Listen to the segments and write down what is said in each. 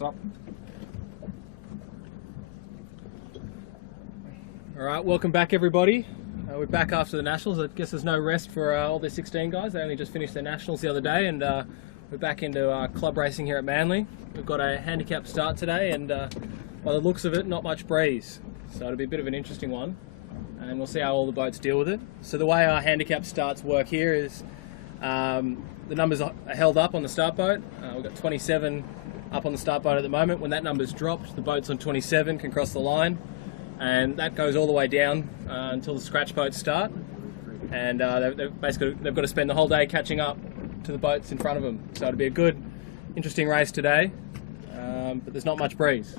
What's up? Alright, welcome back everybody. We're back after the Nationals. I guess there's no rest for all the 16 guys. They only just finished their Nationals the other day, and we're back into club racing here at Manly. We've got a handicap start today, and by the looks of it, not much breeze. So it'll be a bit of an interesting one, and we'll see how all the boats deal with it. So the way our handicap starts work here is the numbers are held up on the start boat. We've got 27 up on the start boat at the moment. When that number's dropped, the boats on 27 can cross the line, and that goes all the way down until the scratch boats start. And they've got to spend the whole day catching up to the boats in front of them. So it'll be a good, interesting race today, but there's not much breeze.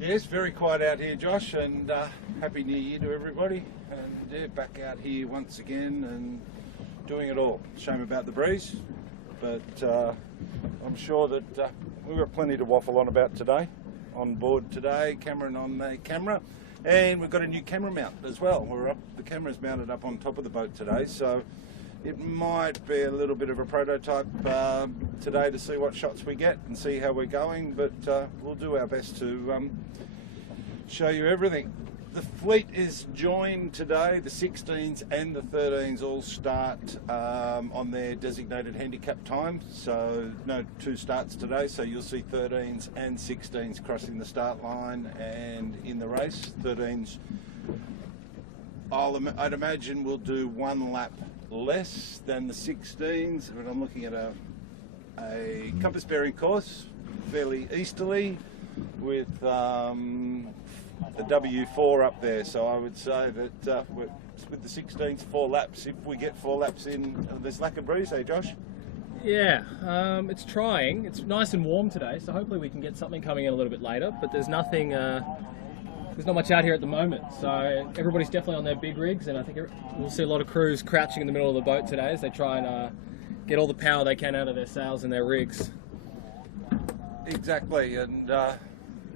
Yes, very quiet out here, Josh, and Happy New Year to everybody. And yeah, back out here once again and doing it all. Shame about the breeze, but I'm sure that we've got plenty to waffle on about today. On board today, Cameron on the camera, and we've got a new camera mount as well. The camera's mounted up on top of the boat today, so it might be a little bit of a prototype today to see what shots we get and see how we're going, but we'll do our best to show you everything. The fleet is joined today. The 16s and the 13s all start on their designated handicap time, so no two starts today, so you'll see 13s and 16s crossing the start line and in the race. 13s, I'd imagine, will do one lap less than the 16s, but I'm looking at a compass bearing course, fairly easterly, with the W4 up there, so I would say that with the 16s, 4 laps. If we get 4 laps in, there's lack of breeze, hey Josh? Yeah, it's trying. It's nice and warm today, so hopefully we can get something coming in a little bit later, but there's nothing, there's not much out here at the moment, so everybody's definitely on their big rigs, and I think we'll see a lot of crews crouching in the middle of the boat today as they try and get all the power they can out of their sails and their rigs. Exactly, and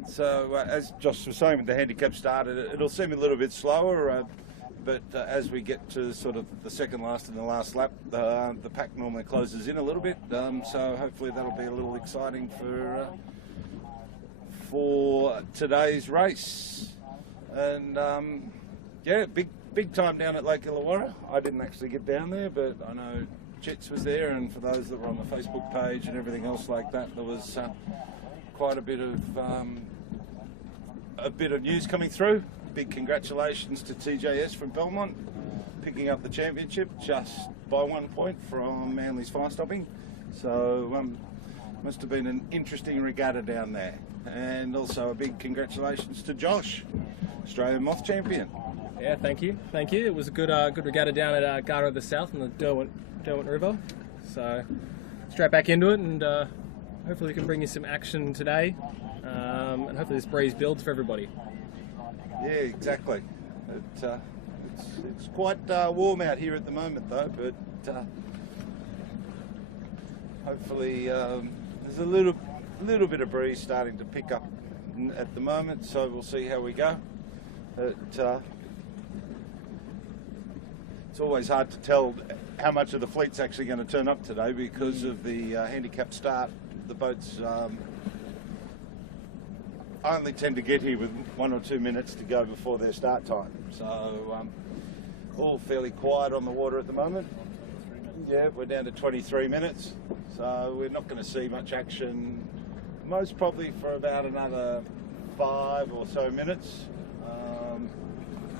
so as Josh was saying, with the handicap start, it'll seem a little bit slower, but as we get to sort of the second last and the last lap, the pack normally closes in a little bit, so hopefully that'll be a little exciting for today's race. And yeah, big time down at Lake Illawarra. I didn't actually get down there, but I know Jets was there, and for those that were on the Facebook page and everything else like that, there was quite a bit of news coming through. Big congratulations to TJS from Belmont, picking up the championship just by 1 point from Manly's fire stopping. So must have been an interesting regatta down there. And also a big congratulations to Josh, Australian Moth champion. Yeah, thank you. It was a good regatta down at Garter of the South on the Derwent River. So straight back into it, and hopefully we can bring you some action today, and hopefully this breeze builds for everybody. Yeah, exactly. It's quite warm out here at the moment though, but hopefully there's a little bit of breeze starting to pick up at the moment, so we'll see how we go. It's always hard to tell how much of the fleet's actually going to turn up today because of the handicap start. The boats only tend to get here with 1 or 2 minutes to go before their start time. So all fairly quiet on the water at the moment. Yeah, we're down to 23 minutes. So we're not going to see much action, most probably for about another 5 or so minutes.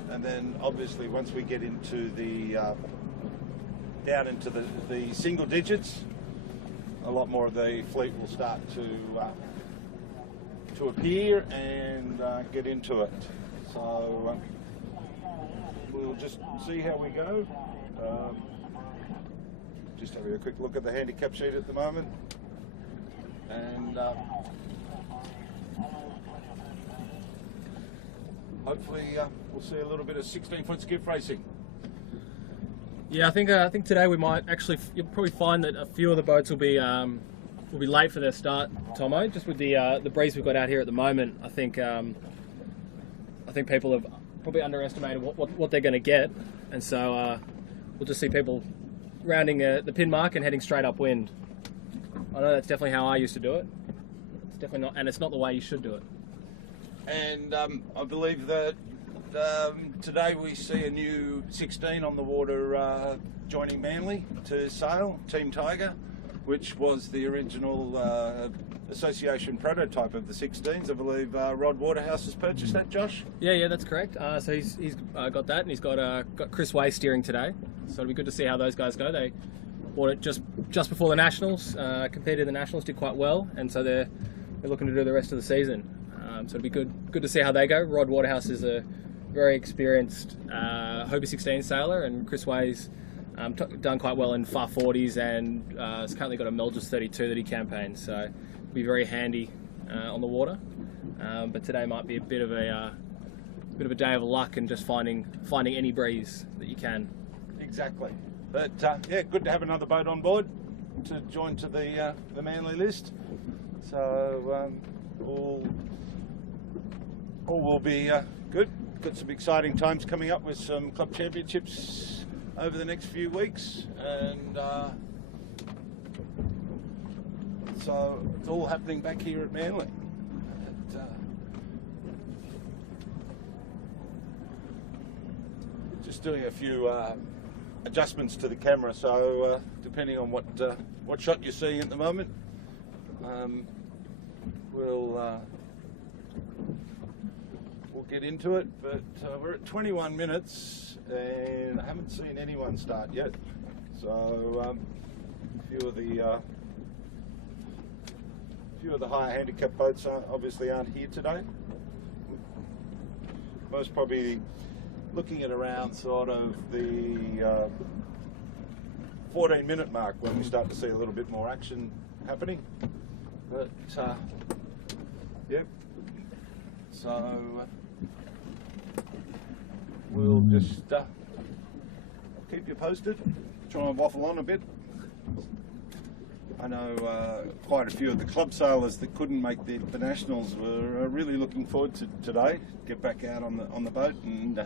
And then obviously once we get into the down into the single digits, a lot more of the fleet will start to appear and get into it. So we'll just see how we go. Just having a quick look at the handicap sheet at the moment, and hopefully we'll see a little bit of 16-foot skiff racing. Yeah, I think today we might actually. You'll probably find that a few of the boats will be late for their start, Tomo. Just with the breeze we've got out here at the moment, I think people have probably underestimated what they're going to get, and so we'll just see people rounding the pin mark and heading straight upwind. I know that's definitely how I used to do it. It's definitely not, and it's not the way you should do it. And I believe that today we see a new 16 on the water joining Manly to sail, Team Tiger, which was the original association prototype of the 16s. I believe Rod Waterhouse has purchased that, Josh? Yeah, that's correct. So he's got that, and he's got Chris Way steering today. So it'll be good to see how those guys go. They bought it just before the Nationals, competed in the Nationals, did quite well, and so they're looking to do the rest of the season. So it'll be good to see how they go. Rod Waterhouse is a very experienced Hobie 16 sailor, and Chris Way's done quite well in far 40s, and has currently got a Melges 32 that he campaigns. So it'll be very handy on the water. But today might be a bit of a day of luck and just finding any breeze that you can. Exactly. But yeah, good to have another boat on board to join to the Manly list. So all will be good. Got some exciting times coming up with some club championships over the next few weeks, and so it's all happening back here at Manly. Just doing a few adjustments to the camera, so depending on what shot you're seeing at the moment, we'll get into it. But we're at 21 minutes and I haven't seen anyone start yet, so a few of the higher handicap boats obviously aren't here today. Most probably looking at around sort of the 14-minute mark when we start to see a little bit more action happening. But yep, so we'll just keep you posted, try and waffle on a bit. I know quite a few of the club sailors that couldn't make the Nationals were really looking forward to today, get back out on the boat and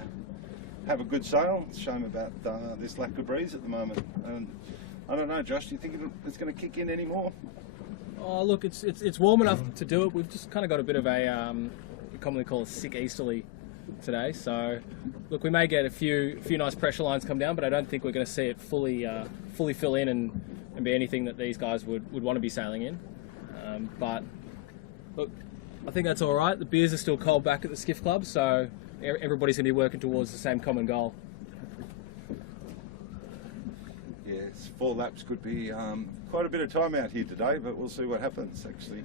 have a good sail. It's a shame about this lack of breeze at the moment. And I don't know, Josh, do you think it's going to kick in anymore? Oh, look, it's warm enough to do it. We've just kind of got a bit of a we commonly call a sick easterly today. So, look, we may get a few nice pressure lines come down, but I don't think we're going to see it fully fill in and be anything that these guys would want to be sailing in. But look, I think that's all right. The beers are still cold back at the Skiff Club, so everybody's going to be working towards the same common goal. Yes, 4 laps could be quite a bit of time out here today, but we'll see what happens. Actually,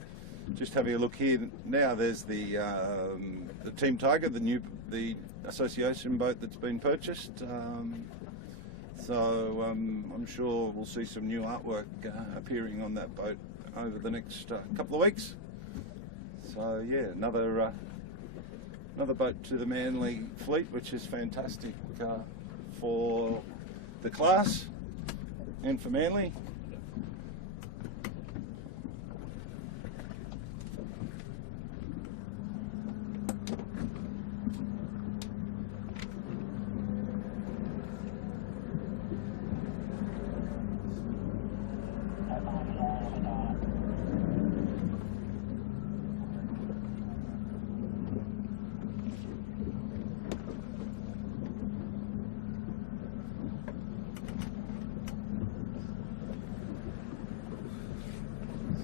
just having a look here now, there's the Team Tiger, the association boat that's been purchased. So I'm sure we'll see some new artwork appearing on that boat over the next couple of weeks. So yeah, another boat to the Manly fleet, which is fantastic for the class and for Manly.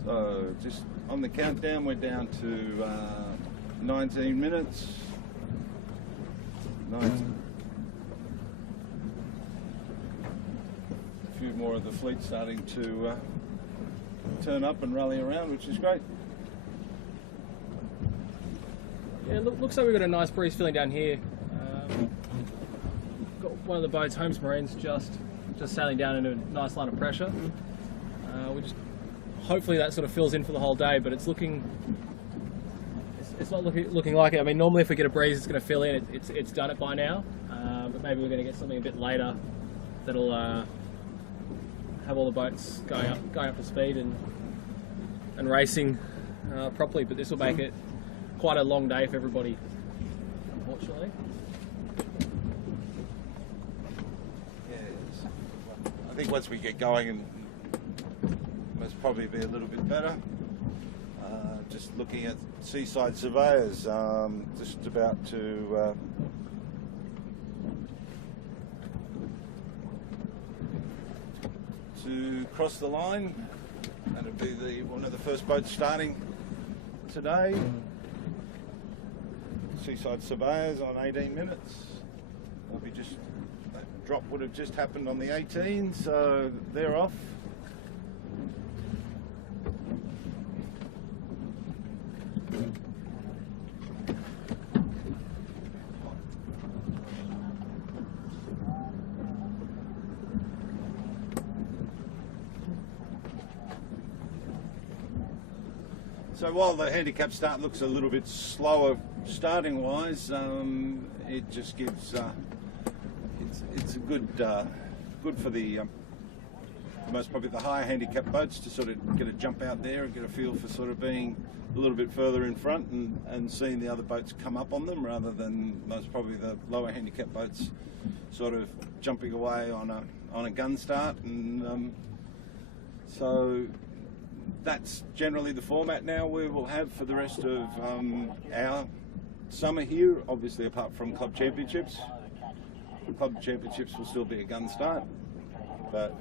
So just on the countdown, we're down to 19 minutes. 19. A few more of the fleet starting to turn up and rally around, which is great. Yeah, looks like we've got a nice breeze filling down here. Got one of the boats, Holmes Marine's, just sailing down into a nice line of pressure. Hopefully that sort of fills in for the whole day, but it's not looking like it. I mean, normally if we get a breeze, it's going to fill in. It's done it by now, but maybe we're going to get something a bit later that'll have all the boats going up to speed and racing properly. But this will make it quite a long day for everybody, unfortunately. Yes, I think once we get going, and must probably be a little bit better. Just looking at Seaside Surveyors, just about to cross the line. That'll be one of the first boats starting today. Seaside Surveyors on 18 minutes. That drop would have just happened on the 18, so they're off. So while the handicap start looks a little bit slower starting wise, it just gives it's a good for the most probably the higher handicap boats to sort of get a jump out there and get a feel for sort of being a little bit further in front and seeing the other boats come up on them, rather than most probably the lower handicap boats sort of jumping away on a gun start. And so that's generally the format now we will have for the rest of our summer here, obviously apart from club championships. Club championships will still be a gun start, but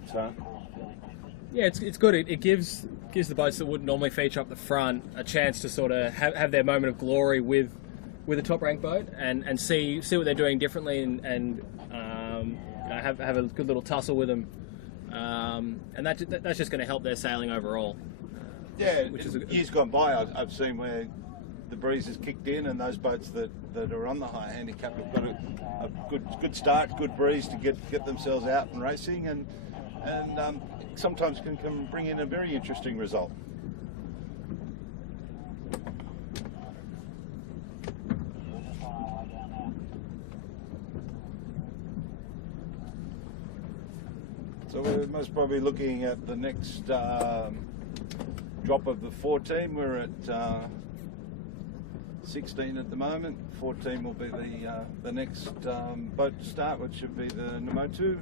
yeah, it's good. It gives the boats that wouldn't normally feature up the front a chance to sort of have their moment of glory with a top ranked boat and see what they're doing differently and have a good little tussle with them, and that's just going to help their sailing overall. Yeah, years gone by, I've seen where the breeze has kicked in, and those boats that are on the higher handicap have got a good start, good breeze to get themselves out and racing, and sometimes can bring in a very interesting result. So we're most probably looking at the next drop of the 14. We're at 16 at the moment. 14 will be the next boat to start, which should be the Namotu.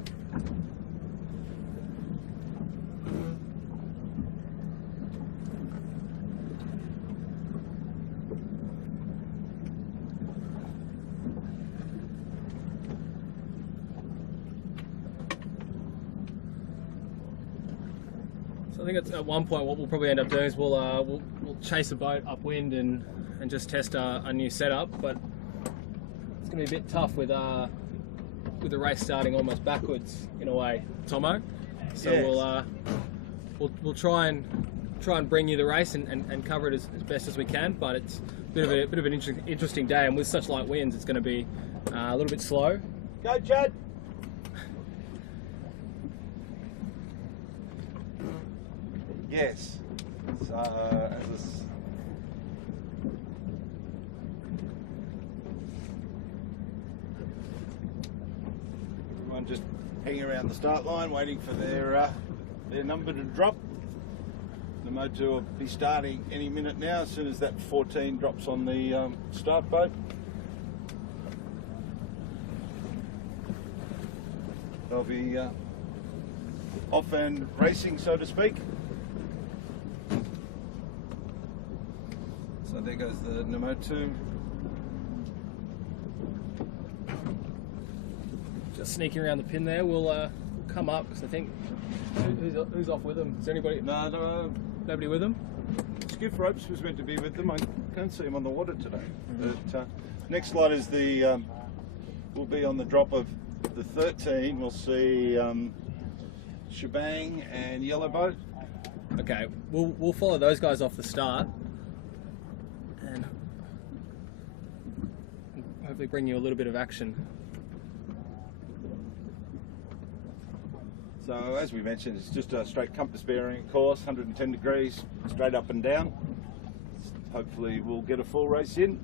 So I think at one point what we'll probably end up doing is we'll chase a boat upwind and just test a new setup, but it's going to be a bit tough with the race starting almost backwards in a way, Tomo. So yes. We'll try and bring you the race and cover it as best as we can, but it's a bit of an interesting day, and with such light winds, it's going to be a little bit slow. Go, Chad. Yes. So everyone just hanging around the start line, waiting for their number to drop. The motor will be starting any minute now, as soon as that 14 drops on the start boat. They'll be off and racing, so to speak. So there goes the Namotu. Just sneaking around the pin there. We'll come up, because I think who's off with them? Is there anybody? No, nobody with them. Skiff Ropes was meant to be with them. I can't see him on the water today. But next lot is the will be on the drop of the 13. We'll see Shebang and Yellow Boat. Okay, we'll follow those guys off the start, and hopefully bring you a little bit of action. So as we mentioned, it's just a straight compass bearing course, 110 degrees, straight up and down. Hopefully we'll get a full race in.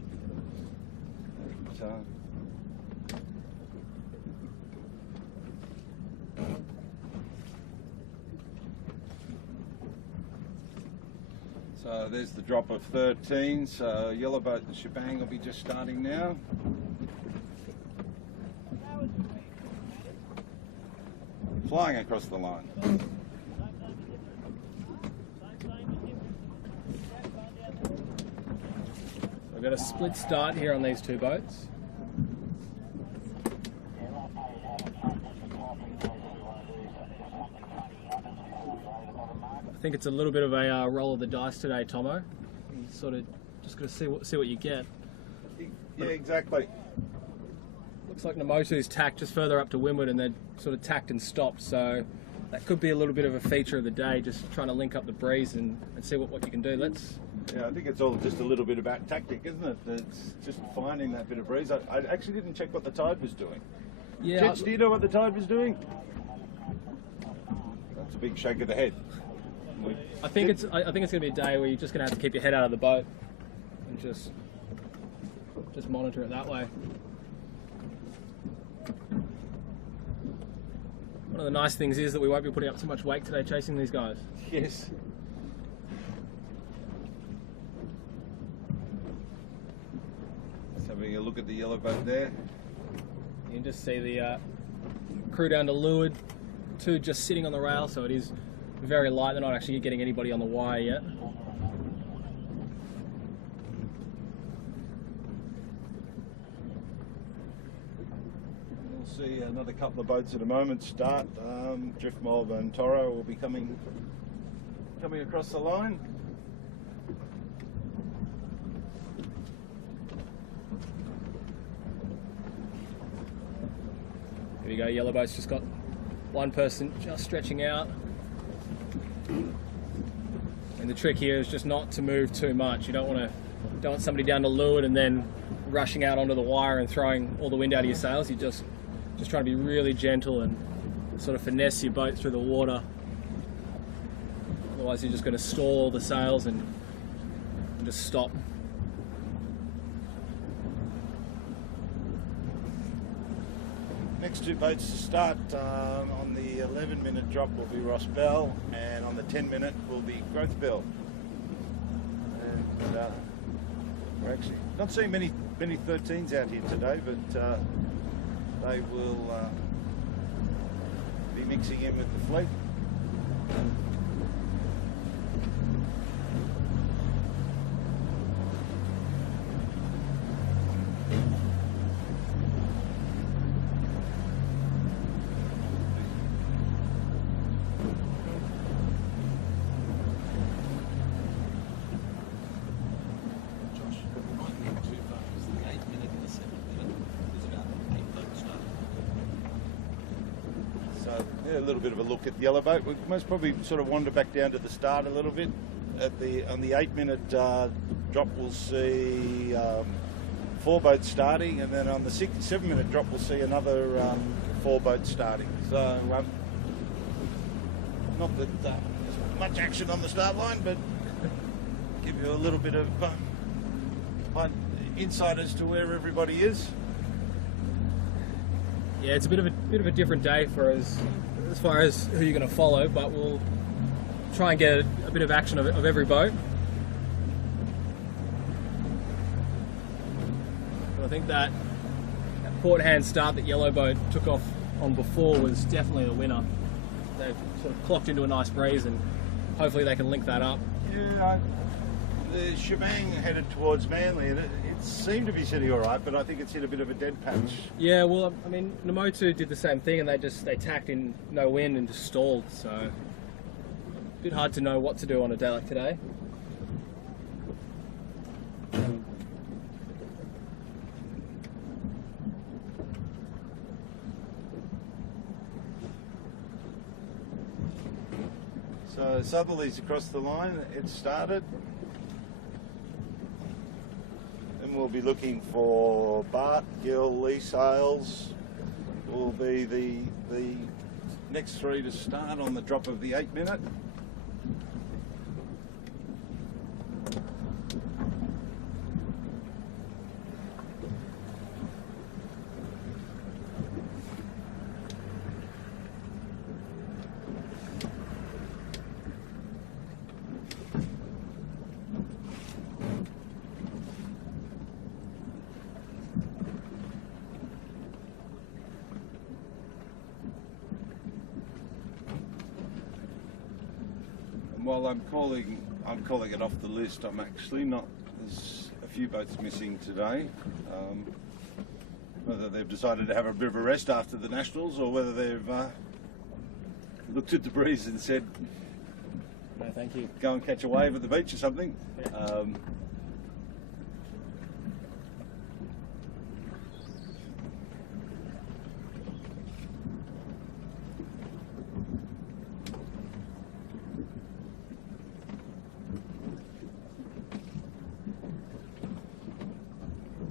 So there's the drop of 13, so Yellow Boat and Shebang will be just starting now. Flying across the line. got a split start here on these two boats. I think it's a little bit of a roll of the dice today, Tomo. You sort of just got to see what you get. Yeah, exactly. Looks like Namotu's tacked just further up to windward, and they're sort of tacked and stopped. So that could be a little bit of a feature of the day, just trying to link up the breeze and see what you can do. Yeah, I think it's all just a little bit about tactic, isn't it? It's just finding that bit of breeze. I actually didn't check what the tide was doing. Yeah. Jets, do you know what the tide was doing? That's a big shake of the head. I think it's going to be a day where you're just going to have to keep your head out of the boat and just monitor it that way. One of the nice things is that we won't be putting up too much wake today chasing these guys. Yes. Just having a look at the yellow boat there. You can just see the crew down to leeward, two just sitting on the rail, so it is very light. They're not actually getting anybody on the wire yet. We'll see another couple of boats at a moment start. Drift Mob and Toro will be coming across the line. Here we go, yellow boat's just got one person just stretching out. And the trick here is just not to move too much. You don't want somebody down to leeward and then rushing out onto the wire and throwing all the wind out of your sails. You just try to be really gentle and sort of finesse your boat through the water. Otherwise you're just going to stall the sails and just stop. Next two boats to start on the 11-minute drop will be Ross Bell, and on the 10-minute will be Growth Bell. And we're actually not seeing many 13s out here today, but they will be mixing in with the fleet. A little bit of a look at the yellow boat. We most probably sort of wander back down to the start a little bit. On the 8-minute drop we'll see 4 boats starting, and then on the 7-minute drop we'll see another 4 boats starting. So not that there's much action on the start line, but give you a little bit of insight as to where everybody is. Yeah, it's a bit of a different day for us as far as who you're going to follow, but we'll try and get a bit of action of every boat. But I think that port hand start that yellow boat took off on before was definitely the winner. They've sort of clocked into a nice breeze, and hopefully they can link that up. Yeah, the shebang headed towards Manly, and it seemed to be sitting all right, but I think it's hit a bit of a dead patch. Yeah, well, I mean, Namotu did the same thing, and they tacked in no wind and just stalled, so a bit hard to know what to do on a day like today. So southerlies across the line, it started. And we'll be looking for Bart, Gill, Lee Sales will be the next 3 to start on the drop of the 8-minute. While I'm calling it off the list, I'm actually not. There's a few boats missing today. Whether they've decided to have a bit of a rest after the Nationals, or whether they've looked at the breeze and said, no, thank you. Go and catch a wave at the beach or something. Yeah.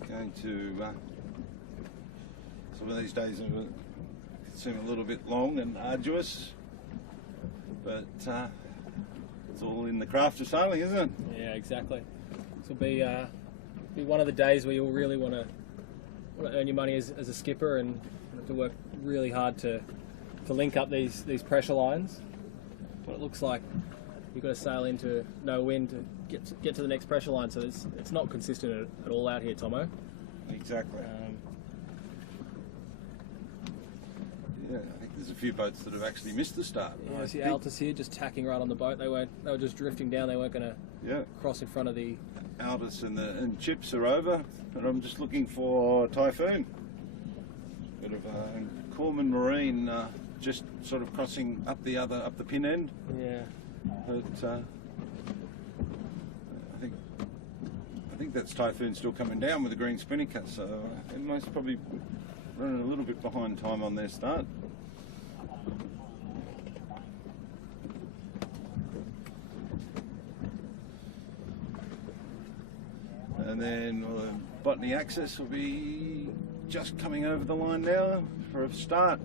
Going to some of these days seem a little bit long and arduous, but it's all in the craft of sailing, isn't it? Yeah, exactly. This will be one of the days where you'll really want to earn your money as a skipper, and have to work really hard to link up these pressure lines. But it looks like you've got to sail into no wind to get to the next pressure line, so it's not consistent at all out here, Tomo. Exactly. Yeah, I think there's a few boats that have actually missed the start. Yeah, I see Altus here just tacking right on the boat. They were just drifting down. They weren't going to cross in front of the Altus and Chips are over, and I'm just looking for Typhoon. Bit of Corman Marine just sort of crossing up the pin end. Yeah. But I think that's Typhoon still coming down with the green spinnaker, so it most probably running a little bit behind time on their start. And then Botany Access will be just coming over the line now for a start.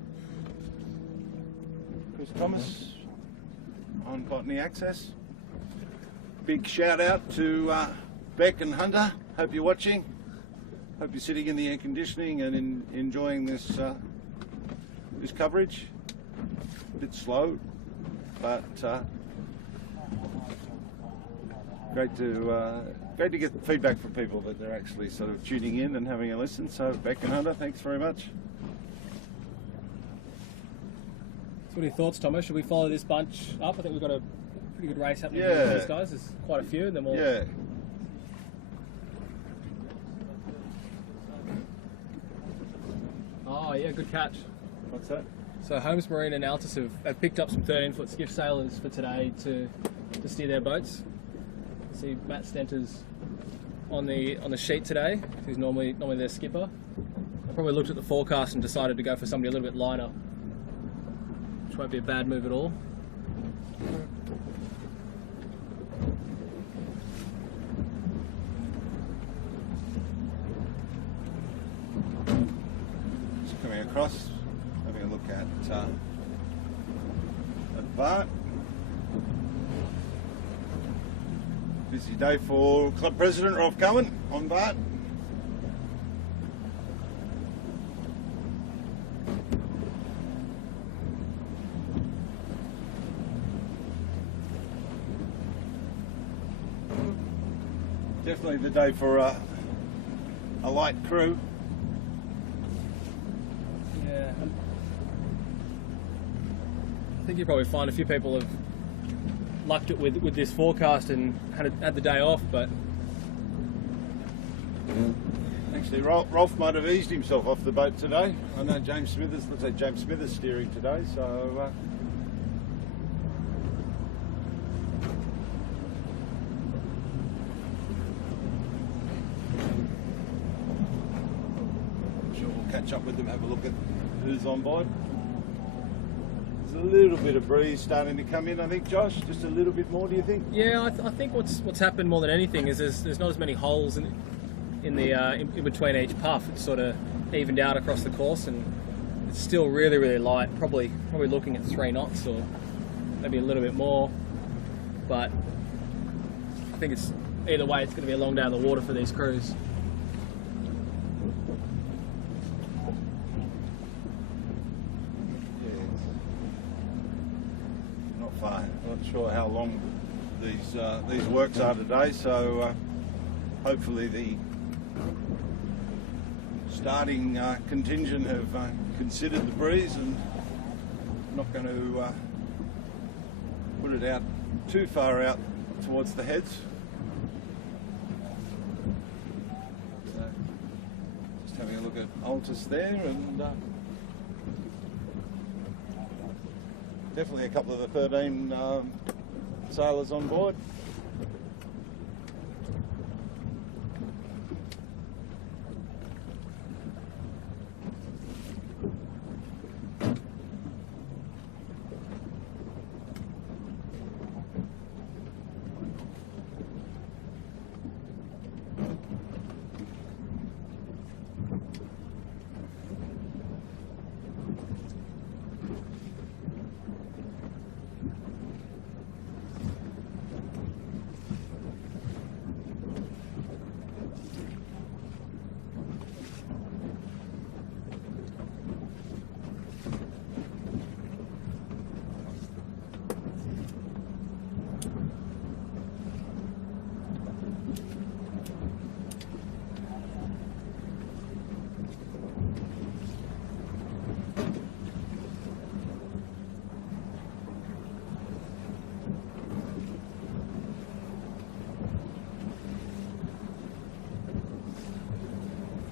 Chris Thomas on Botany Access. Big shout out to Beck and Hunter. Hope you're watching. Hope you're sitting in the air conditioning and enjoying this this coverage. A bit slow, but great to get feedback from people that they're actually sort of tuning in and having a listen. So Beck and Hunter, thanks very much. So what are your thoughts, Thomas? Should we follow this bunch up? I think we've got a pretty good race happening with these guys. There's quite a few, and then we'll... Yeah. Oh yeah, good catch. What's that? So Holmes Marine and Altus have picked up some 13-foot skiff sailors for today to steer their boats. You see Matt Stenter's on the sheet today, who's normally their skipper. I probably looked at the forecast and decided to go for somebody a little bit lighter, which won't be a bad move at all. Just coming across, having a look at Bart. Busy day for Club President Rolf Cohen on Bart. Definitely the day for a light crew. Yeah. I think you'll probably find a few people have lucked it with this forecast and had the day off, but Actually, Rolf might have eased himself off the boat today. I know James Smithers, let's say James Smithers steering today, so I'm sure we'll catch up with them, have a look at who's on board. There's a little bit of breeze starting to come in, I think, Josh. Just a little bit more, do you think? yeah, I think what's happened more than anything is there's not as many holes in between each puff. It's sort of evened out across the course, and it's still really, really light. Probably looking at 3 knots or maybe a little bit more. But I think it's either way, it's going to be a long day on the water for these crews. Fine. Not sure how long these works are today, so hopefully the starting contingent have considered the breeze and not going to put it out too far out towards the heads. at Altus there, and definitely a couple of the 13 sailors on board.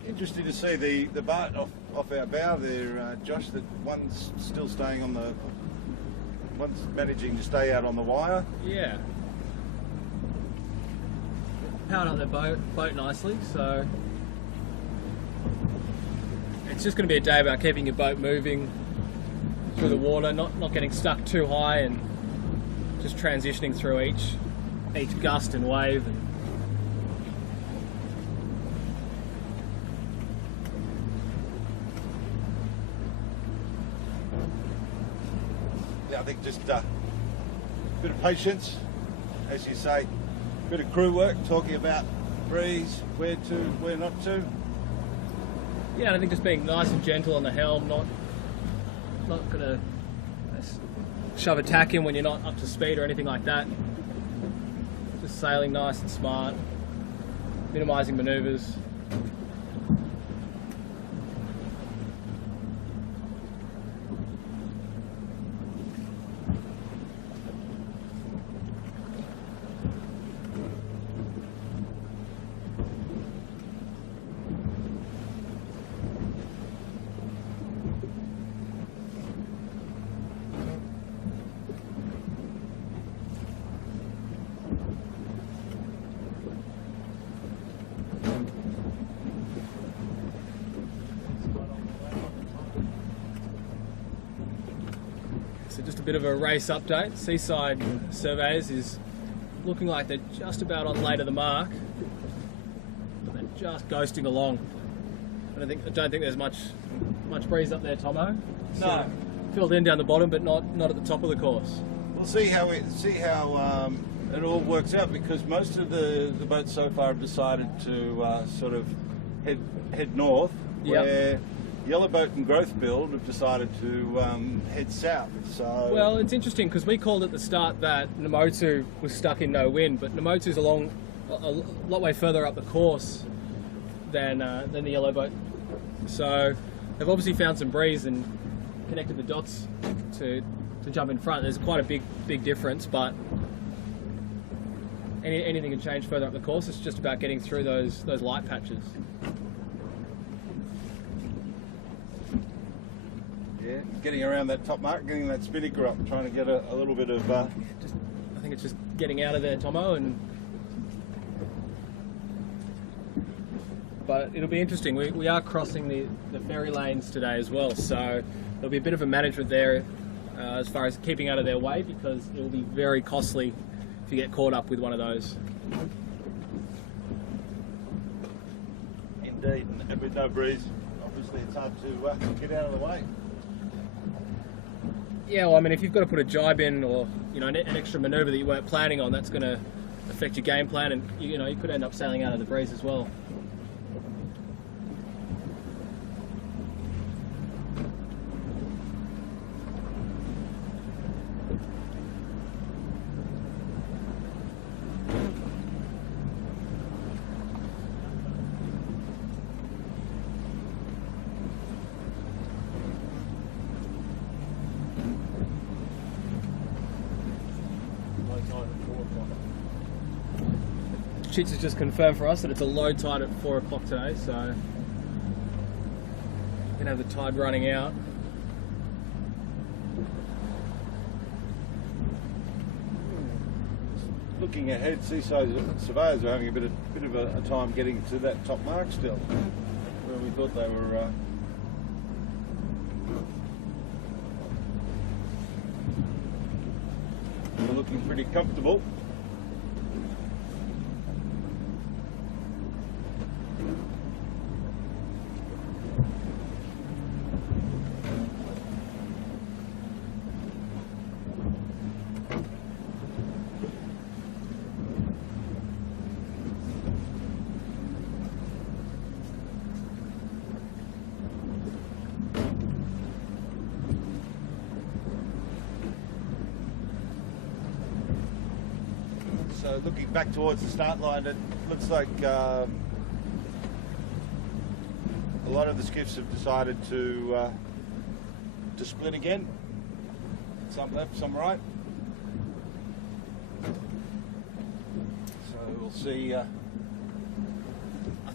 Interesting to see the boat off our bow there, Josh, that one's still staying on the, one's managing to stay out on the wire. Yeah. Powered up their boat nicely, so it's just going to be a day about keeping your boat moving through the water, not getting stuck too high, and just transitioning through each gust and wave. I think just a bit of patience, as you say, a bit of crew work, talking about breeze, where to, where not to. Yeah, and I think just being nice and gentle on the helm, not going to shove a tack in when you're not up to speed or anything like that. Just sailing nice and smart, minimising manoeuvres. So just a bit of a race update. Seaside Surveys is looking like they're just about on late of the mark, but they're just ghosting along. I don't think there's much breeze up there, Tomo. No. Filled in down the bottom, but not at the top of the course. We'll see how it all works out, because most of the boats so far have decided to sort of head north, where Yellowboat and Growth Build have decided to head south. So well, it's interesting because we called at the start that Namotu was stuck in no wind, but Namotu's a lot way further up the course than the Yellowboat. So they've obviously found some breeze and connected the dots to jump in front. There's quite a big difference, but anything can change further up the course. It's just about getting through those light patches. yeah, getting around that top mark, getting that spinnaker up, trying to get a little bit of. I think it's just getting out of there, Tomo, but it'll be interesting. We are crossing the ferry lanes today as well, so there'll be a bit of a management there as far as keeping out of their way, because it will be very costly if you get caught up with one of those. Indeed, and with no breeze, obviously it's hard to get out of the way. Yeah, well, I mean, if you've got to put a jibe in, or an extra manoeuvre that you weren't planning on, that's going to affect your game plan, and you could end up sailing out of the breeze as well. Chits has just confirmed for us that it's a low tide at 4 o'clock today, so Gonna have the tide running out. Looking ahead, seaside surveyors are having a bit of a time getting to that top mark still, where we thought they were. Looking pretty comfortable. So looking back towards the start line, it looks like a lot of the skiffs have decided to split again. Some left, some right. So we'll see. I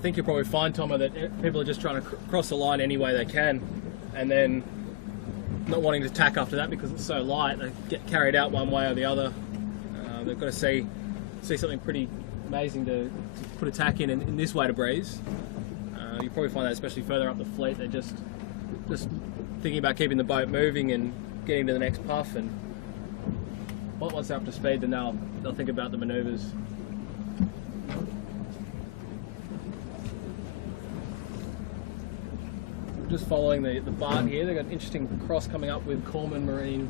think you'll probably find, Tomo, that people are just trying to cross the line any way they can, and then not wanting to tack after that because it's so light. They get carried out one way or the other. They've got to see something pretty amazing to put a tack in this way to breeze. You probably find that especially further up the fleet, they're just thinking about keeping the boat moving and getting to the next puff, and once they're up to speed, then they'll think about the manoeuvres. Just following the bark here, they've got an interesting cross coming up with Corman Marine.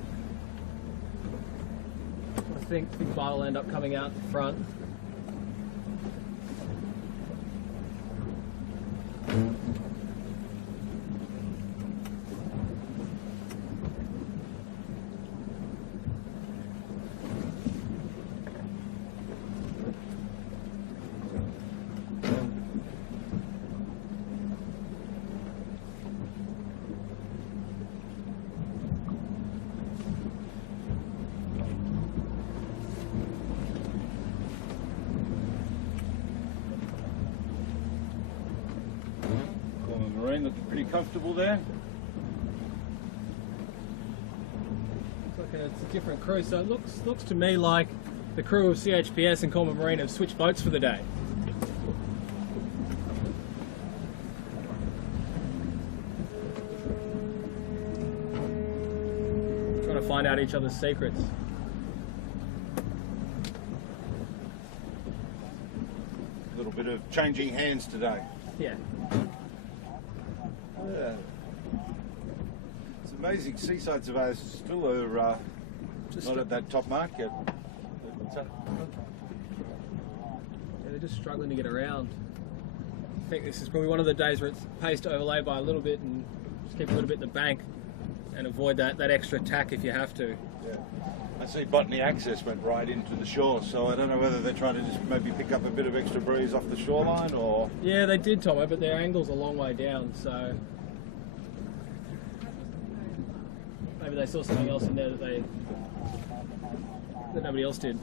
I think Bar will end up coming out the front. Looking pretty comfortable there. Looks like it's a different crew, so it looks to me like the crew of CHPS and Corman Marine have switched boats for the day. Trying to find out each other's secrets. A little bit of changing hands today. Yeah. Yeah. It's amazing. Seaside surveyors still are not at that top mark yet. Yeah, they're just struggling to get around. I think this is probably one of the days where it's pays to overlay by a little bit and just keep a little bit in the bank and avoid that extra tack if you have to. Yeah. I see Botany Access went right into the shore, so I don't know whether they're trying to just maybe pick up a bit of extra breeze off the shoreline or... Yeah, they did, Tomo, but their angle's a long way down, so... Maybe they saw something else in there that nobody else did.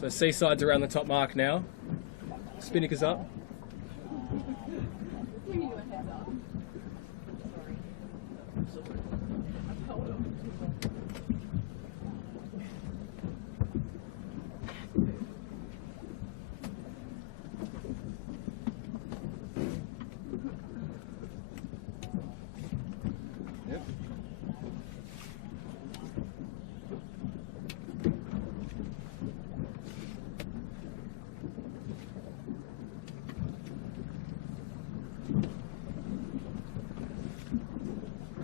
So Seaside's around the top mark now. Spinnaker's up.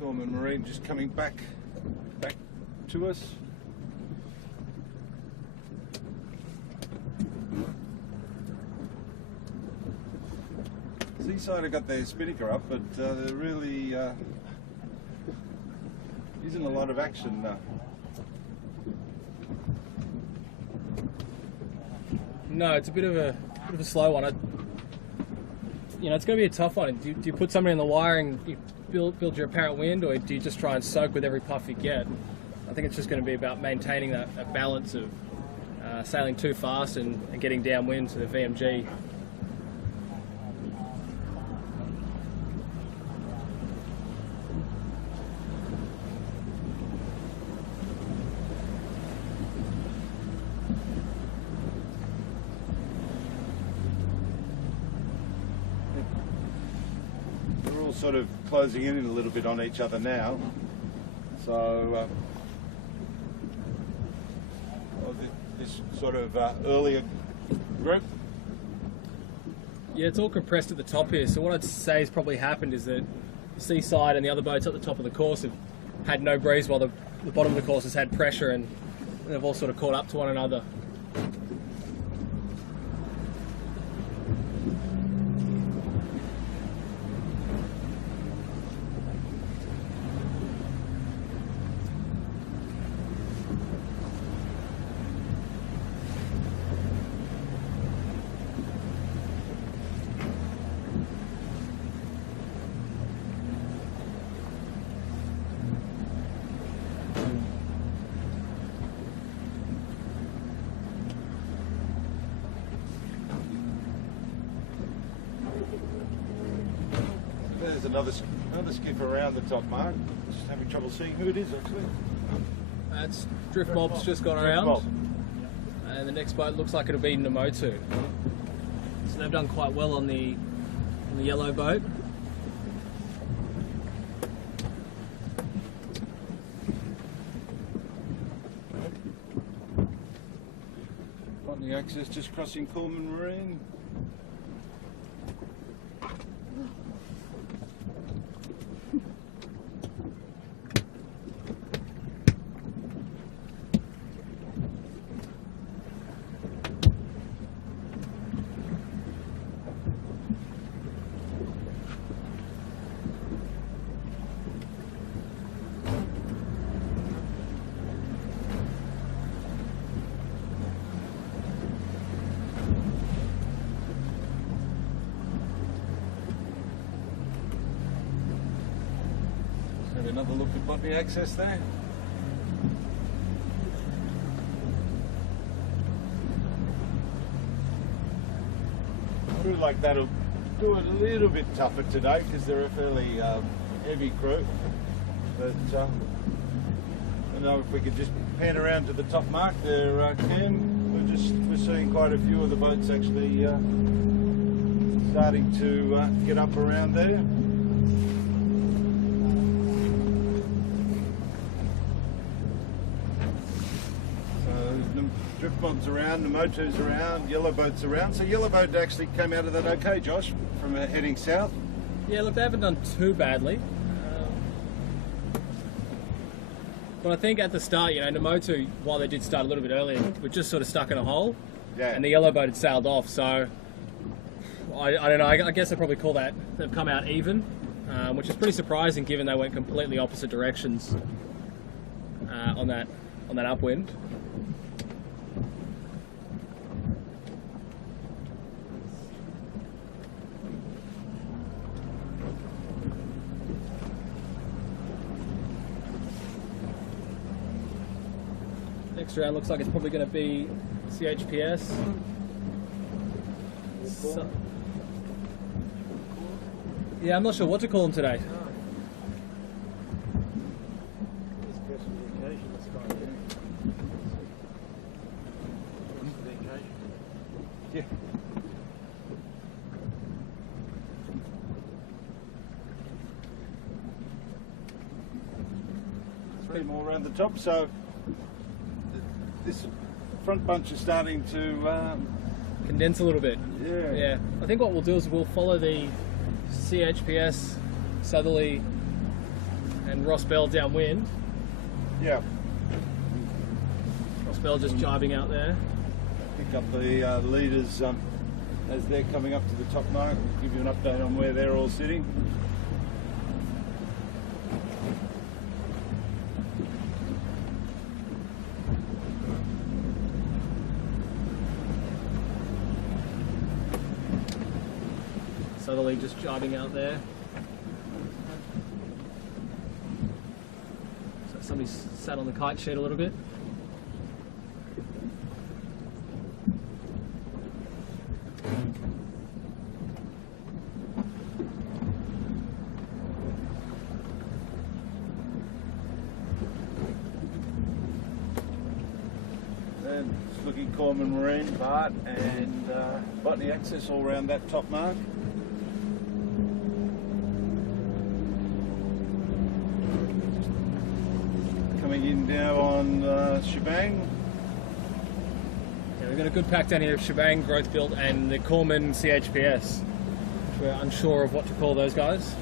Corman Marine just coming back to us. Seaside have got their spinnaker up, but there really isn't a lot of action. No, it's a bit of a slow one. You know, it's going to be a tough one. Do you put somebody in the wire and you build your apparent wind, or do you just try and soak with every puff you get? I think it's just going to be about maintaining that balance of sailing too fast and getting downwind to the VMG. We're all sort of closing in a little bit on each other now. So this sort of earlier group. Yeah, it's all compressed at the top here, so what I'd say has probably happened is that the Seaside and the other boats at the top of the course have had no breeze, while the bottom of the course has had pressure, and they've all sort of caught up to one another. There's another skip around the top mark. Just having trouble seeing who it is actually. That's Drift Mob's just gone around. Mob. And the next boat looks like it'll be Namotu. So they've done quite well on the yellow boat. On the access, just crossing Coleman Marine. Another look at Botany access there. Crew like that'll do it a little bit tougher today because they're a fairly heavy crew. But I know if we could just pan around to the top mark there, Cam, we're seeing quite a few of the boats actually starting to get up around there. Drift Mob's around, the Moto's around, Yellow Boat's around. So Yellow Boat actually came out of that okay, Josh, from heading south? Yeah, look, they haven't done too badly. But I think at the start, Namotu, while they did start a little bit earlier, were just sort of stuck in a hole. Yeah. And the Yellow Boat had sailed off, so I don't know, I guess I'd probably call that they've come out even, which is pretty surprising given they went completely opposite directions on that upwind. Next round looks like it's probably going to be CHPS. So, yeah, I'm not sure what to call them today. Yeah. Three more around the top, so this front bunch is starting to condense a little bit. Yeah. Yeah. I think what we'll do is we'll follow the CHPS, Southerly, and Ross Bell downwind. Yeah. Ross Bell just jibing out there. Pick up the leaders as they're coming up to the top mark. We'll give you an update on where they're all sitting. Southerly just jibing out there. Somebody's sat on the kite shed a little bit. And it's looking Corman Marine, Bart, and Botany Access all around that top mark. Coming in now on Shebang. Yeah, we've got a good pack down here of Shebang, Growth Built, and the Corman CHPS. We're unsure of what to call those guys.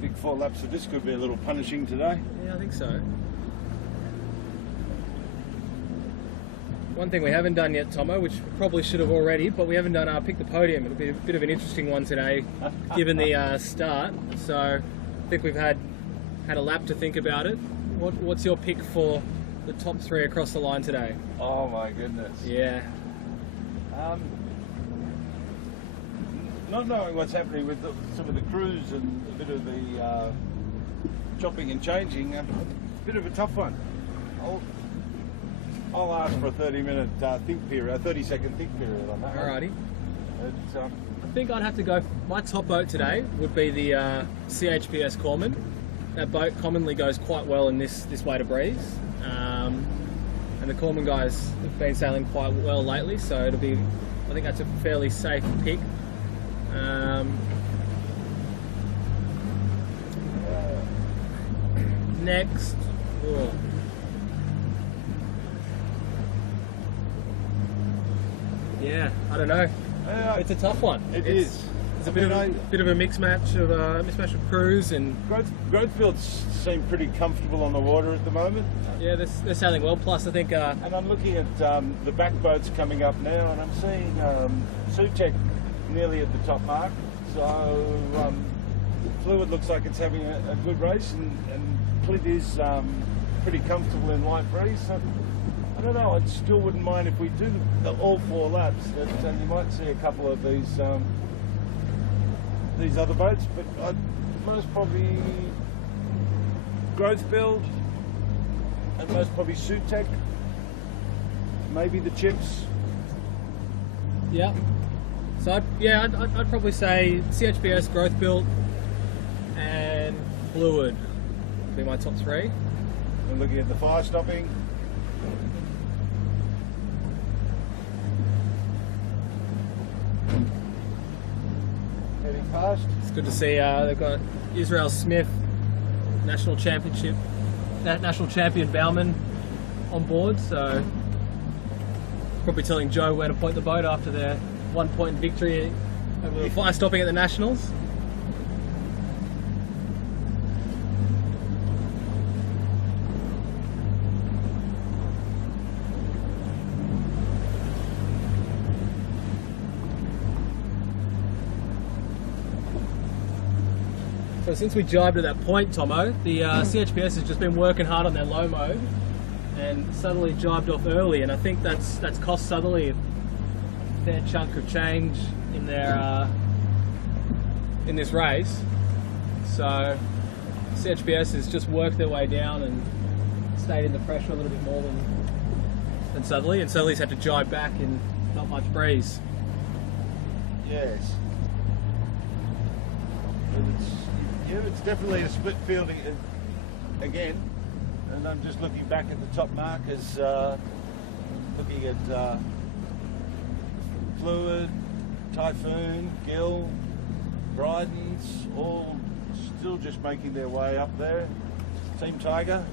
Big 4 laps of this could be a little punishing today. Yeah, I think so. One thing we haven't done yet, Tomo, which we probably should have already, but we haven't done our Pick the Podium. It'll be a bit of an interesting one today, given the start. So I think we've had a lap to think about it. What's your pick for the top 3 across the line today? Oh my goodness. Yeah. Not knowing what's happening with some of the crews and a bit of the chopping and changing, a bit of a tough one. I'll ask for a 30-minute think period, a 30-second think period on that. Alrighty. But, I think I'd have to go. My top boat today would be the CHPS Corman. That boat commonly goes quite well in this weight of breeze, and the Corman guys have been sailing quite well lately, so it'll be. I think that's a fairly safe pick. Next, oh. Yeah, I don't know. It's a tough one. It's a bit of a mismatch of crews, and Growthfields seem pretty comfortable on the water at the moment. Yeah, they're sailing well. Plus, I think. And I'm looking at the back boats coming up now, and I'm seeing Sutek nearly at the top mark. So Fluid looks like it's having a good race, and Clint is pretty comfortable in light breeze. So I don't know. I still wouldn't mind if we do all 4 laps. That you might see a couple of these other boats, but most probably Growth Build, and most probably Sutek. Maybe the Chips. Yeah. So I'd probably say CHPS, Growth Built, and Fluid would be my top 3. And looking at the fire stopping. Heading past. It's good to see they've got Israel Smith, national champion bowman on board. So probably telling Joe where to point the boat after their 1-point victory over the fire stopping at the Nationals. So since we jibed at that point, Tomo, the CHPS has just been working hard on their low mode and Southerly jibed off early, and I think that's cost Southerly a fair chunk of change in their in this race. So CHPS has just worked their way down and stayed in the pressure a little bit more than Southerly, and Southerly's had to jibe back in not much breeze. Yes. It's definitely a split field again, and I'm just looking back at the top markers, looking at Fluid, Typhoon, Gill, Bryden's, all still just making their way up there. Team Tiger,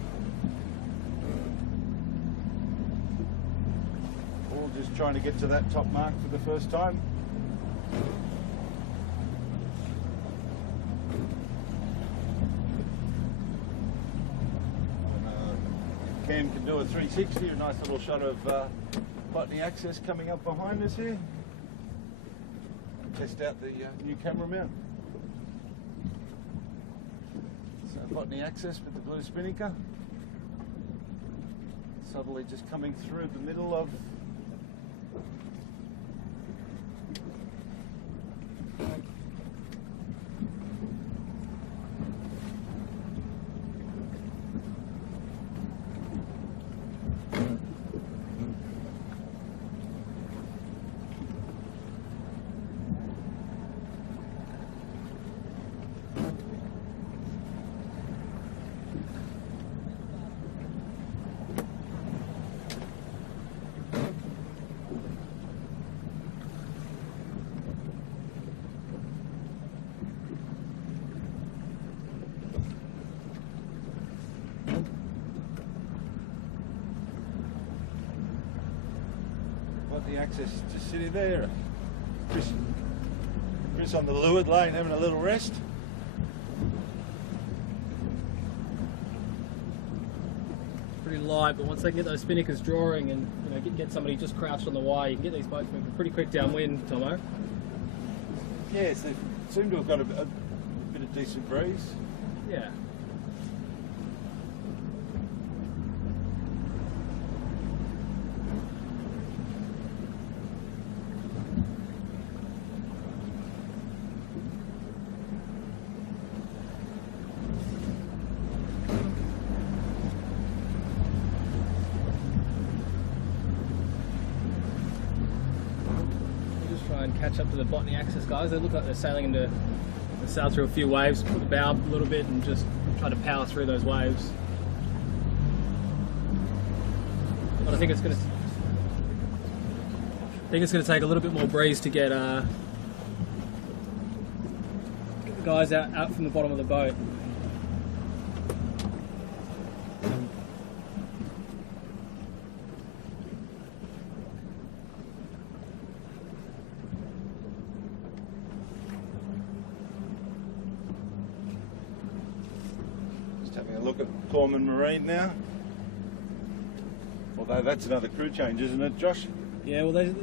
all just trying to get to that top mark for the first time. Cam can do a 360, a nice little shot of Botany Access coming up behind us here. Test out the new camera mount. So Botany Access with the blue spinnaker. Subtly just coming through the middle of the access just sitting there. Chris on the leeward lane having a little rest. Pretty light, but once they get those spinnakers drawing and get somebody just crouched on the wire, you can get these boats moving pretty quick downwind, Tomo. Yes, they seem to have got a bit of decent breeze. Yeah. And catch up to the Botany Access guys. They look like they're sailing into, they sailed through a few waves, put the bow up a little bit and just try to power through those waves. But I think it's going to take a little bit more breeze to get the guys out from the bottom of the boat. Having a look at Corman Marine now. Although that's another crew change, isn't it, Josh? Yeah, well, the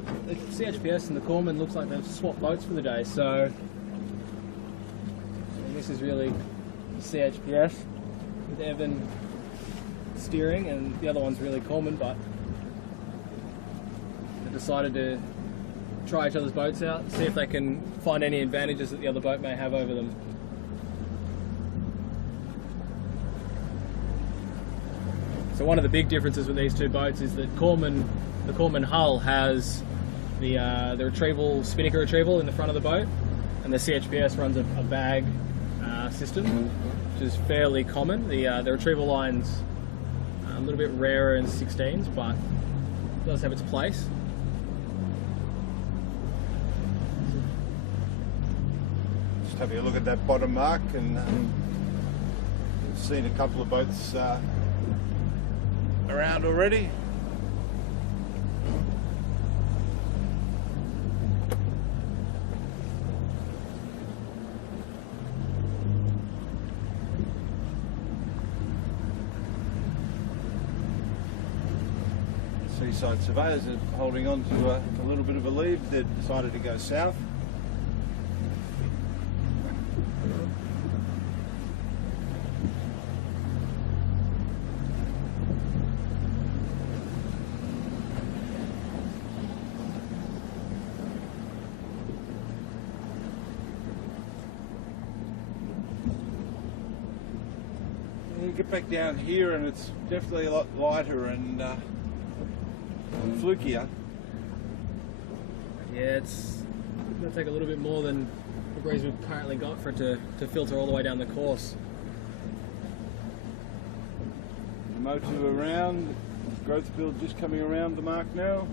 CHPS and the Corman looks like they've swapped boats for the day, so this is really the CHPS with Evan steering, and the other one's really Corman, but they decided to try each other's boats out, see if they can find any advantages that the other boat may have over them. So one of the big differences with these two boats is that the Corman hull has the retrieval, spinnaker retrieval in the front of the boat, and the CHPS runs a bag system, which is fairly common. The retrieval line's a little bit rarer in 16s, but it does have its place. Just having a look at that bottom mark, and we've seen a couple of boats around already. Seaside surveyors are holding on to a little bit of a lead. They've decided to go south. You get back down here and it's definitely a lot lighter and flukier. Yeah, it's going to take a little bit more than the breeze we've currently got for it to filter all the way down the course. Motu around, growth field just coming around the mark now.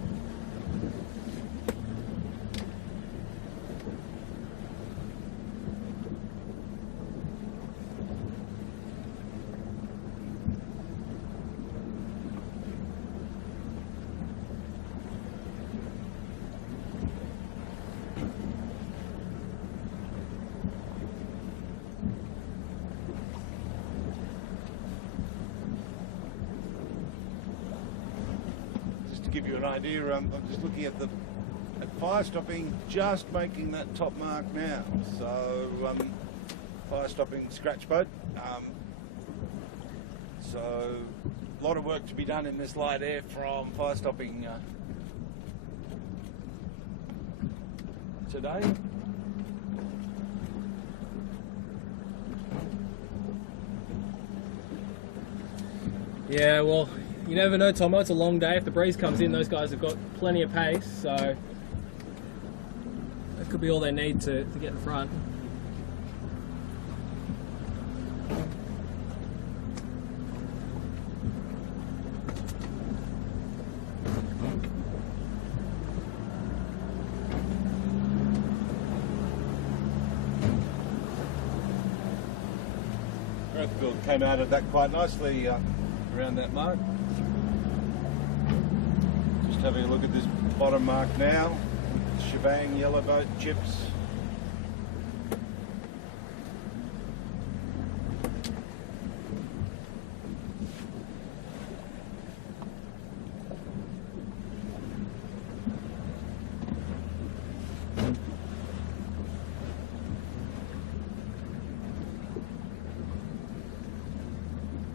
give you an idea, I'm just looking at fire stopping, just making that top mark now. So fire stopping scratch boat. So a lot of work to be done in this light air from fire stopping today. Yeah, well, you never know, Tomo. It's a long day. If the breeze comes in, those guys have got plenty of pace, so that could be all they need to get in front. Earthfield came out of that quite nicely around that mark. Just having a look at this bottom mark now. Shebang, yellow boat, chips.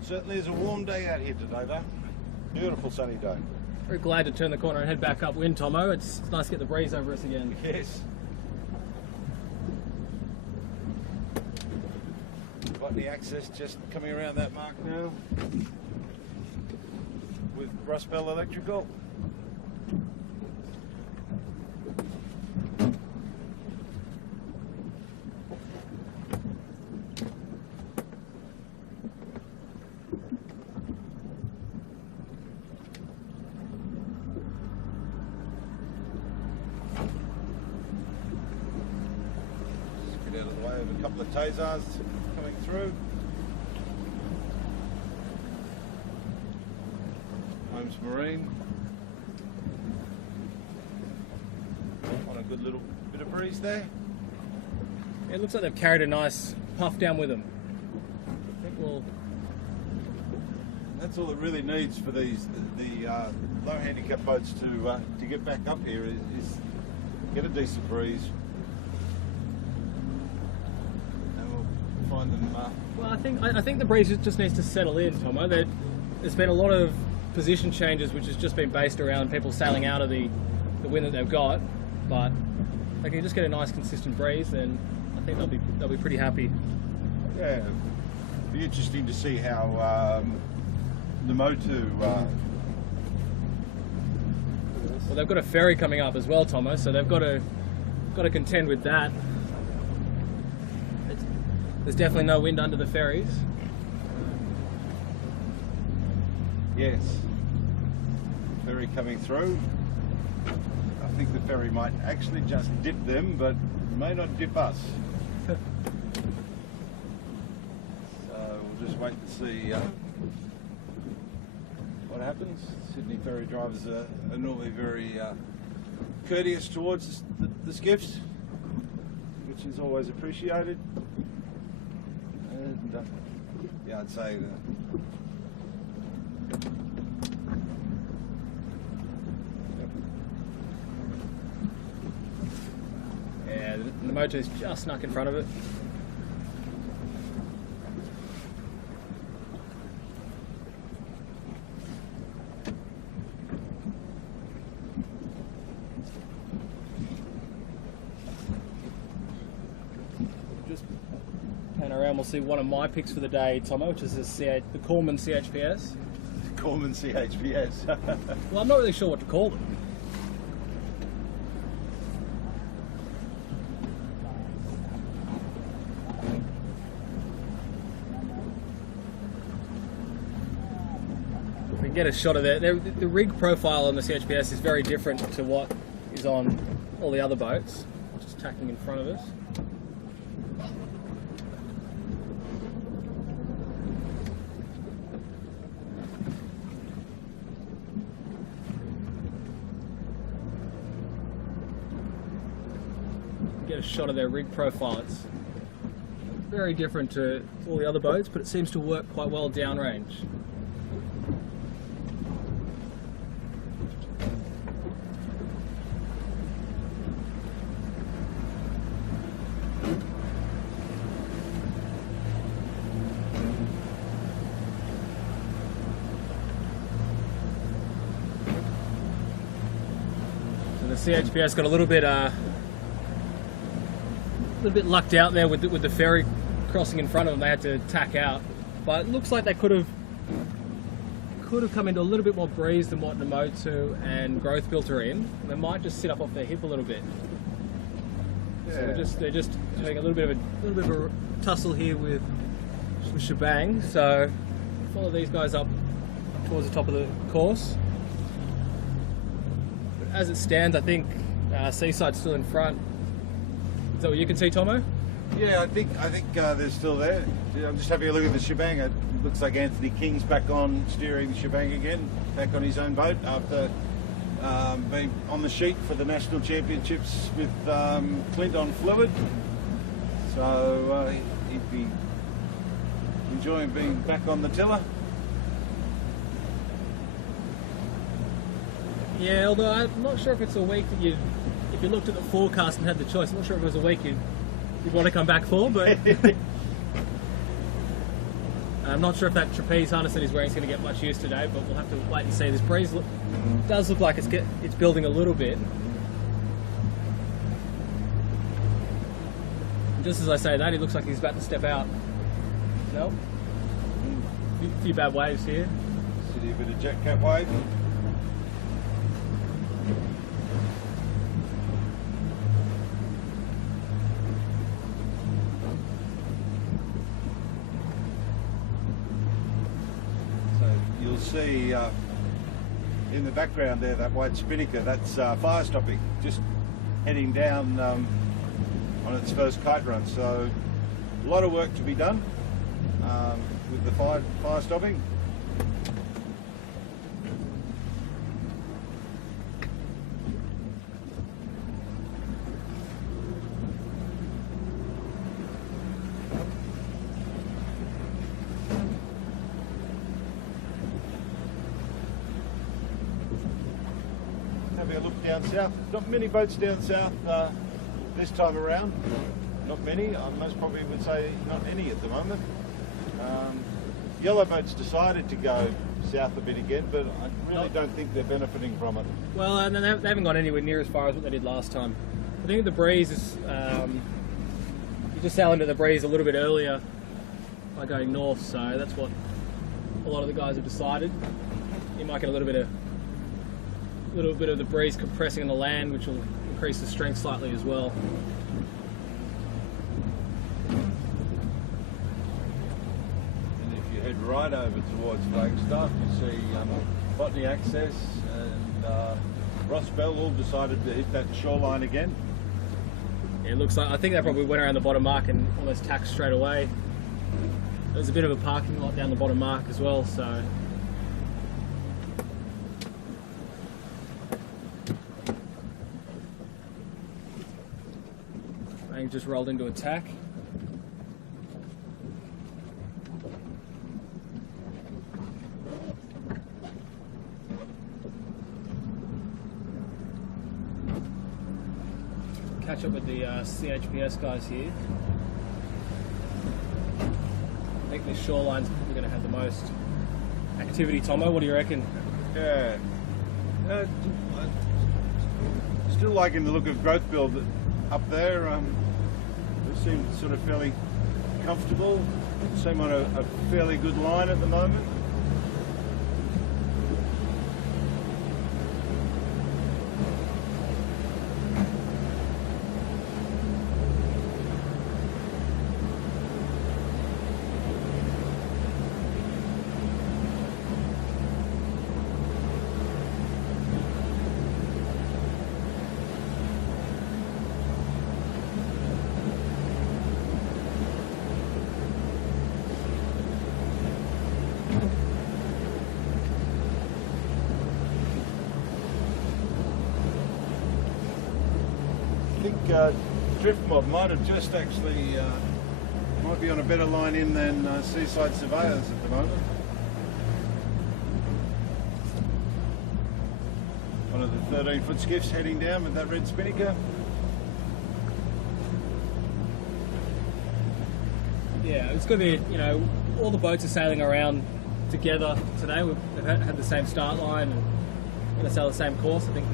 Certainly is a warm day out here today though. Beautiful sunny day. Very glad to turn the corner and head back upwind, Tomo. It's nice to get the breeze over us again. Yes. Got the access just coming around that mark now with Rust Bell Electrical. Out of the way of a couple of tasers coming through. Holmes Marine. On a good little bit of breeze there. Yeah, it looks like they've carried a nice puff down with them. I think we'll... That's all it really needs for the low handicap boats to get back up here is get a decent breeze. Find them, Well, I think the breeze just needs to settle in, Tomo. There's been a lot of position changes, which has just been based around people sailing out of the wind that they've got. But they can just get a nice, consistent breeze, and I think they'll be pretty happy. Yeah, it'll be interesting to see how the Motu. Well, they've got a ferry coming up as well, Tomo. So they've got to contend with that. There's definitely no wind under the ferries. Yes. Ferry coming through. I think the ferry might actually just dip them, but may not dip us. So we'll just wait and see what happens. Sydney ferry drivers are normally very courteous towards the skiffs, which is always appreciated. And yeah, I'd say yeah, the Motu's just snuck in front of it. Around, we'll see one of my picks for the day, Tomo, which is the Corman CHPS. Corman CHPS. Well, I'm not really sure what to call them. We can get a shot of that. The rig profile on the CHPS is very different to what is on all the other boats. Just tacking in front of us. Get a shot of their rig profile. It's very different to all the other boats, but it seems to work quite well downrange. And the CHPS got a little bit lucked out there with the ferry crossing in front of them. They had to tack out, but it looks like they could have come into a little bit more breeze than what Namotu and Growth Built are in. They might just sit up off their hip a little bit. Yeah. So they're just having a little bit of a tussle here with Shebang. So follow these guys up towards the top of the course. But as it stands, I think Seaside's still in front. Is that what you can see, Tomo? Yeah, I think they're still there. I'm just having a look at the Shebang. It looks like Anthony King's back on steering the Shebang again, back on his own boat after being on the sheet for the National Championships with Clint on fluid. So he'd be enjoying being back on the tiller. Yeah, although I'm not sure if it's a week that if you looked at the forecast and had the choice, I'm not sure if it was a week you'd want to come back for, but I'm not sure if that trapeze harness that he's wearing is going to get much use today, but we'll have to wait and see. This breeze does look like it's building a little bit. And just as I say that, he looks like he's about to step out. Nope. A few bad waves here. See a bit of jet cap wave. See in the background there, that white spinnaker, that's fire stopping, just heading down on its first kite run. So a lot of work to be done with the fire stopping. Having a look down south. Not many boats down south this time around. Not many. I most probably would say not any at the moment. Yellow boats decided to go south a bit again, but I really don't think they're benefiting from it. Well, and they haven't gone anywhere near as far as what they did last time. I think the breeze is you just sail into the breeze a little bit earlier by going north, so that's what a lot of the guys have decided. You might get a little bit of the breeze compressing on the land, which will increase the strength slightly as well. And if you head right over towards Flagstaff, you see Botany Access and Ross Bell all decided to hit that shoreline again. Yeah, it looks like, I think they probably went around the bottom mark and almost tacked straight away. There's a bit of a parking lot down the bottom mark as well, so just rolled into attack. Catch up with the CHPS guys here. I think this shoreline's probably going to have the most activity. Tomo, what do you reckon? Yeah. Still liking the look of Growth Build up there. They seem sort of fairly comfortable. Seem on a fairly good line at the moment. I think Drift Mob might have just actually might be on a better line in than Seaside Surveyors at the moment. One of the 13-foot skiffs heading down with that red spinnaker. Yeah, it's going to be, all the boats are sailing around together today. They've had the same start line, and going to sail the same course. I think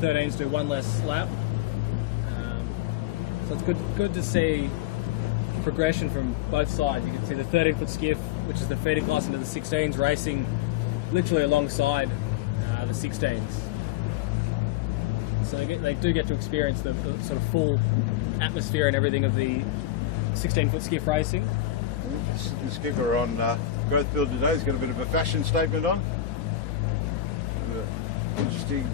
the 13s do one less lap. So it's good to see progression from both sides. You can see the 13-foot skiff, which is the feeder class into the 16s, racing literally alongside the 16s. So they do get to experience the sort of full atmosphere and everything of the 16-foot skiff racing. The skipper on Growth Build today has got a bit of a fashion statement on. Interesting.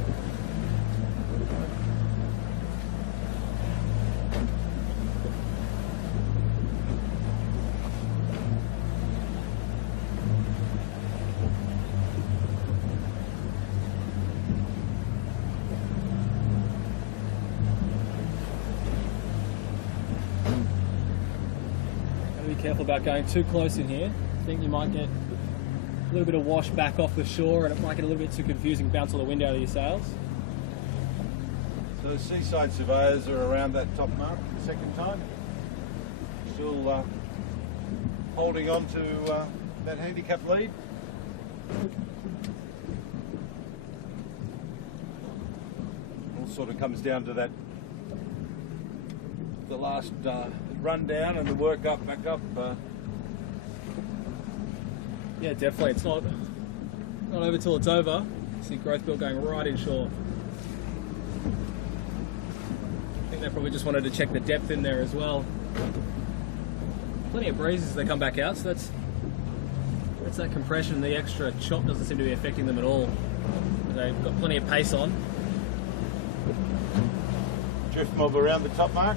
Be careful about going too close in here. I think you might get a little bit of wash back off the shore, and it might get a little bit too confusing, bounce all the wind out of your sails. So the seaside surveyors are around that top mark the second time. Still holding on to that handicap lead. All sort of comes down to that, the last run down and the work up, back up. Yeah, definitely. It's not over till it's over. See Growth Build going right inshore. I think they probably just wanted to check the depth in there as well. Plenty of breeze as they come back out, so that's that compression. The extra chop doesn't seem to be affecting them at all. They've got plenty of pace on. Drift mob around the top mark.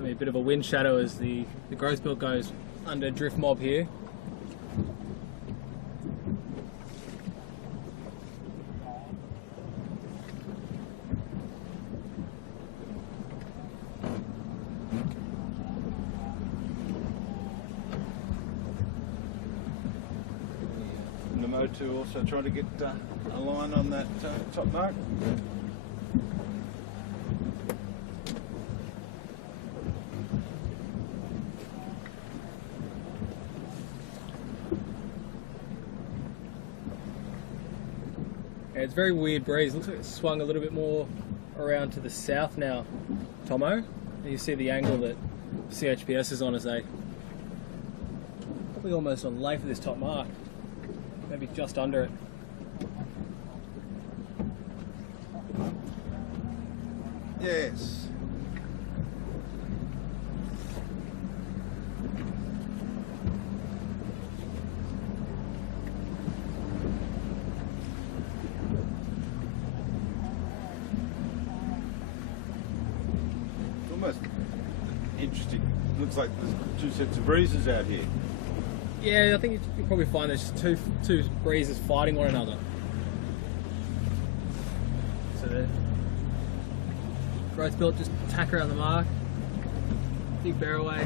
A bit of a wind shadow as the Growth Build goes under drift mob here. And the Mo2 also trying to get a line on that top mark. Yeah, it's very weird breeze. Looks like it's swung a little bit more around to the south now, Tomo. And you see the angle that CHPS is on as they probably almost on lay for this top mark. Maybe just under it. Yes. Almost interesting. Looks like there's two sets of breezes out here. Yeah, I think you'll probably find there's two breezes fighting one another. So the Growth Build just tack around the mark. Big bear away.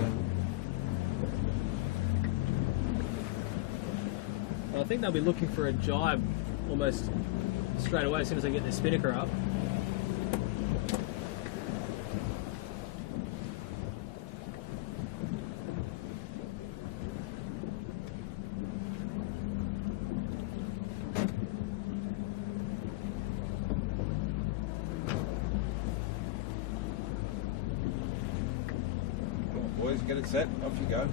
And I think they'll be looking for a jibe almost straight away as soon as they get their spinnaker up. Boys, get it set, off you go.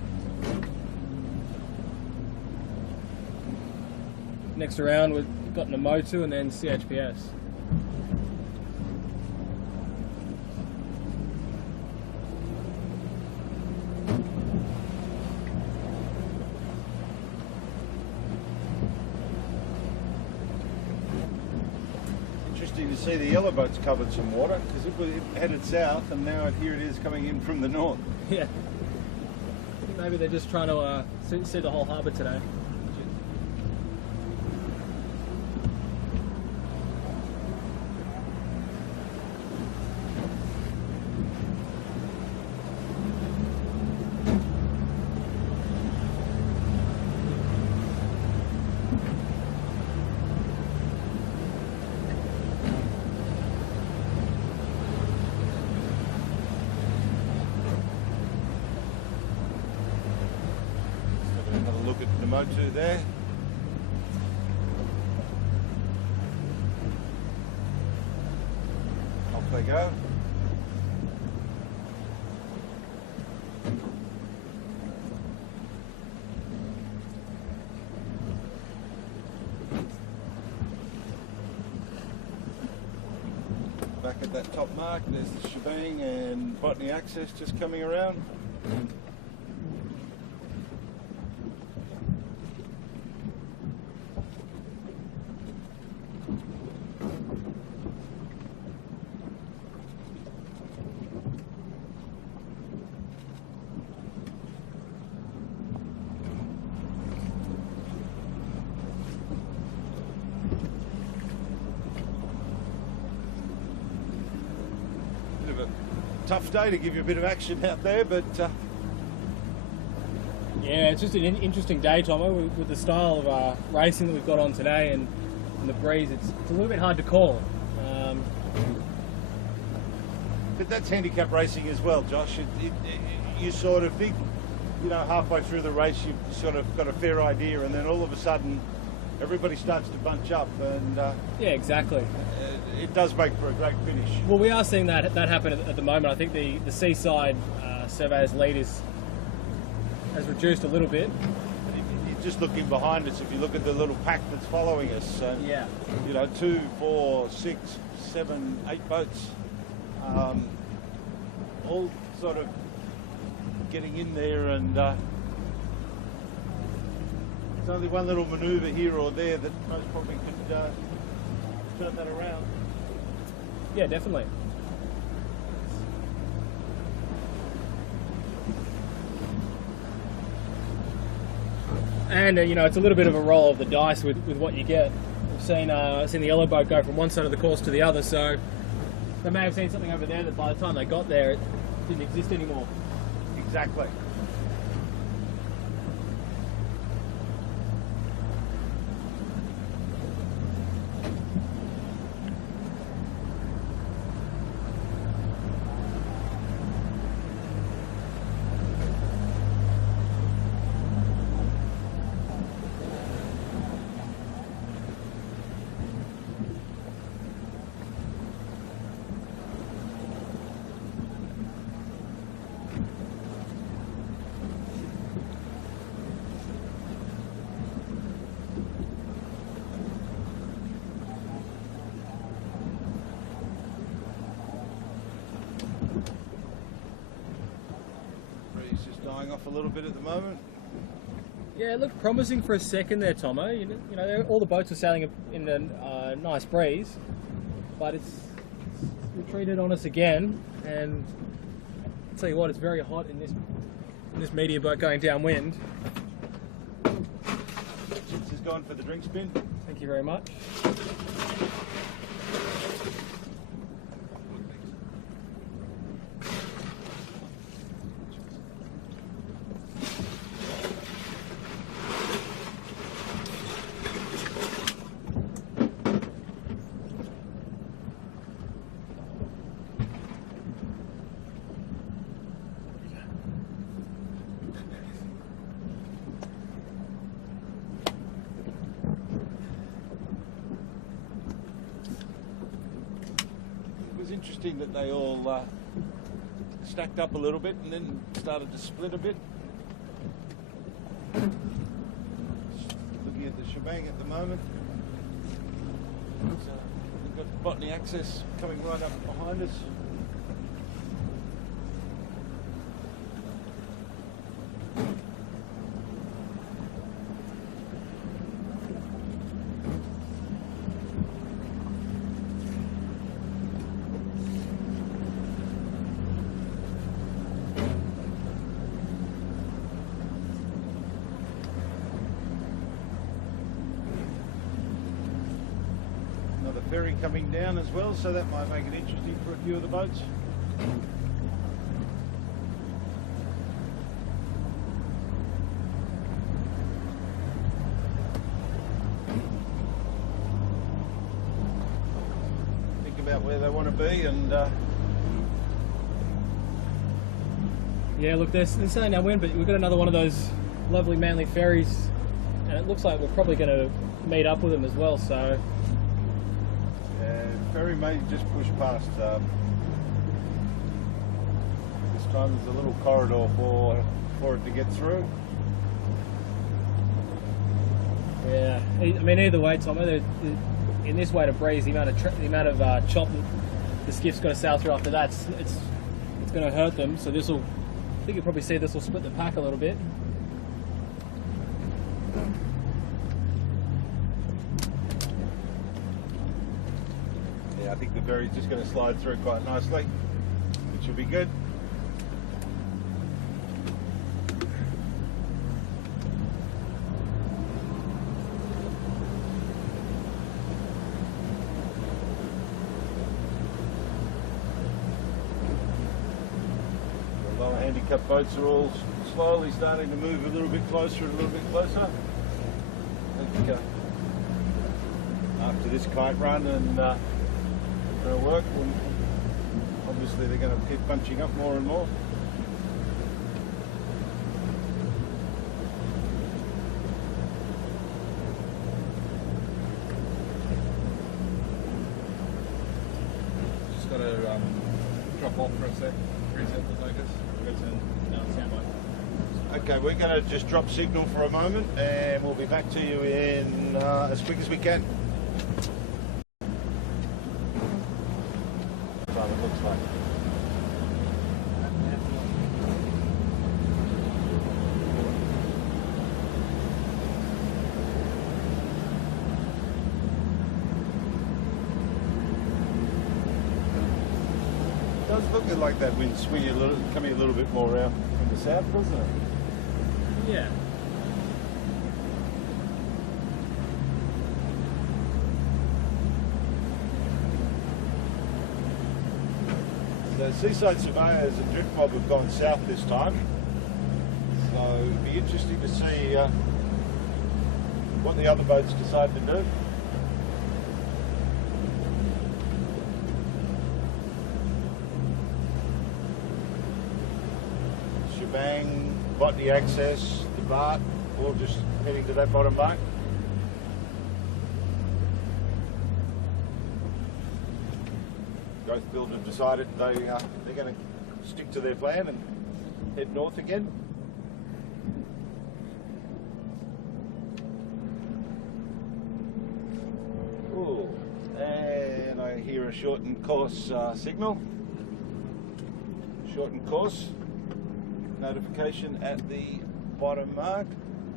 Next around we've got an Mo2 and then CHPS. Interesting to see the yellow boat's covered some water because it headed south and now here it is coming in from the north. Yeah. Maybe they're just trying to see the whole harbour today. boat to there. Off they go. Back at that top mark, there's the shebang and Botany Access just coming around. Tough day to give you a bit of action out there, but yeah, it's just an interesting day, Tomo, with the style of racing that we've got on today and the breeze. It's a little bit hard to call. But that's handicap racing as well, Josh. You sort of think, you know, halfway through the race you've sort of got a fair idea, and then all of a sudden everybody starts to bunch up, and yeah, exactly. It does make for a great finish. Well, we are seeing that happen at the moment. I think the Seaside Surveyors lead has reduced a little bit. You're just looking behind us. If you look at the little pack that's following us, yeah, you know, 2, 4, 6, 7, 8 boats, all sort of getting in there, and there's only one little manoeuvre here or there that most probably could turn that around. Yeah, definitely. And you know, it's a little bit of a roll of the dice with what you get. We've seen the yellow boat go from one side of the course to the other, so they may have seen something over there that by the time they got there it didn't exist anymore. Exactly. Dying off a little bit at the moment. Yeah, it looked promising for a second there, Tomo. You know, all the boats were sailing in a nice breeze, but it's retreated on us again. And I'll tell you what, it's very hot in this medium boat going downwind. Chintz has gone for the drink spin. Thank you very much. Interesting that they all stacked up a little bit and then started to split a bit. Looking at the shebang at the moment. So we've got Botany Access coming right up behind us. Another ferry coming down as well, so that might make it interesting for a few of the boats. Think about where they want to be, and yeah, look, they're saying downwind, but we've got another one of those lovely Manly ferries and it looks like we're probably going to meet up with them as well. So yeah, ferry may just push past. This time there's a little corridor for it to get through. yeah, I mean either way, Tom, in this way to breeze, the amount of chop the skiff's going to sail through after that, it's going to hurt them. So this will, I think you'll probably see this will split the pack a little bit. Yeah, I think the ferry's just going to slide through quite nicely, which will be good. The lower handicap boats are all slowly starting to move a little bit closer and a little bit closer. I think after this kite run and going to work, and obviously they're going to keep punching up more and more. Just got to drop off for a sec, reset the focus, return down standby. Okay, we're going to just drop signal for a moment and we'll be back to you in as quick as we can. It looks like. It does look like that wind swinging a little, coming a little bit more around from the south, doesn't it? Yeah. The Seaside Surveyors and Drift Mob have gone south this time, so it'll be interesting to see what the other boats decide to do. Shebang, Botany Access, the Bart, all just heading to that bottom mark. Growth Build have decided they're going to stick to their plan and head north again. Ooh, and I hear a shortened course signal. Shortened course notification at the bottom mark.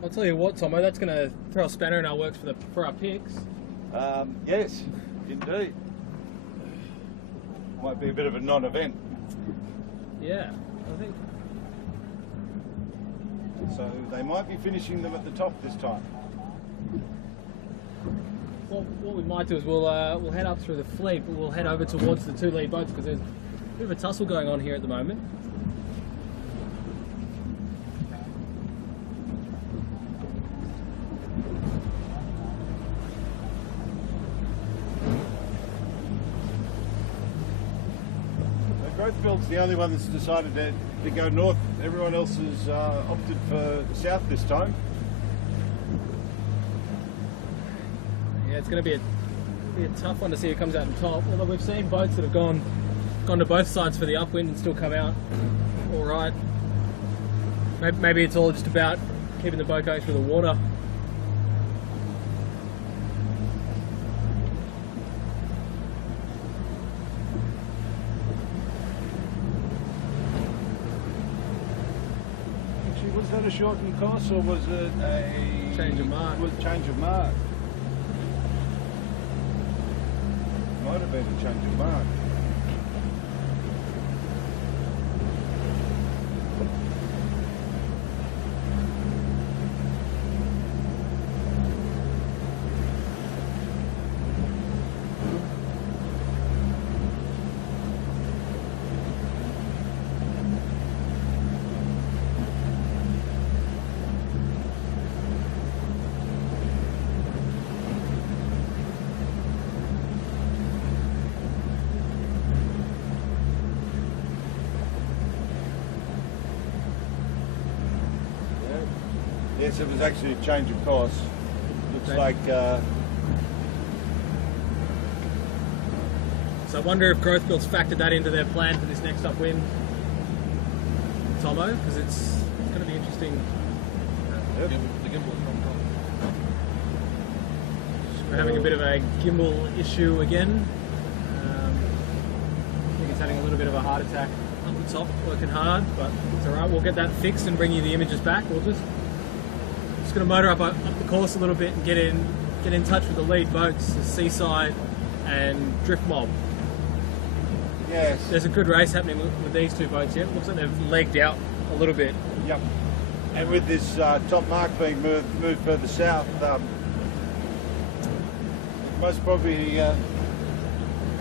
I'll tell you what, Tomo, that's going to throw a spanner in our works for our picks. Yes, indeed. Might be a bit of a non-event. Yeah, I think. So they might be finishing them at the top this time. Well, what we might do is we'll head up through the fleet, but we'll head over towards the two lead boats because there's a bit of a tussle going on here at the moment. Growth Build's the only one that's decided to go north. Everyone else has opted for south this time. Yeah, it's going to be a tough one to see who comes out on top. Although we've seen boats that have gone to both sides for the upwind and still come out all right. Maybe it's all just about keeping the boat going through the water. Was that a shortened course or was it a Change of mark? Change of mark. Might have been a change of mark. Yes, it was actually a change of course. Looks Okay. like So I wonder if Growth Build's factored that into their plan for this next upwind, Tomo, because it's going to be interesting. yep. The gimbal's from top. We're having a bit of a gimbal issue again. I think it's having a little bit of a heart attack up the top, working hard, but it's alright. We'll get that fixed and bring you the images back. We'll just going to motor up the course a little bit and get in touch with the lead boats, the Seaside and Drift Mob. Yes. There's a good race happening with these two boats here. It looks like they've legged out a little bit. Yep. And with this top mark being moved further south, most probably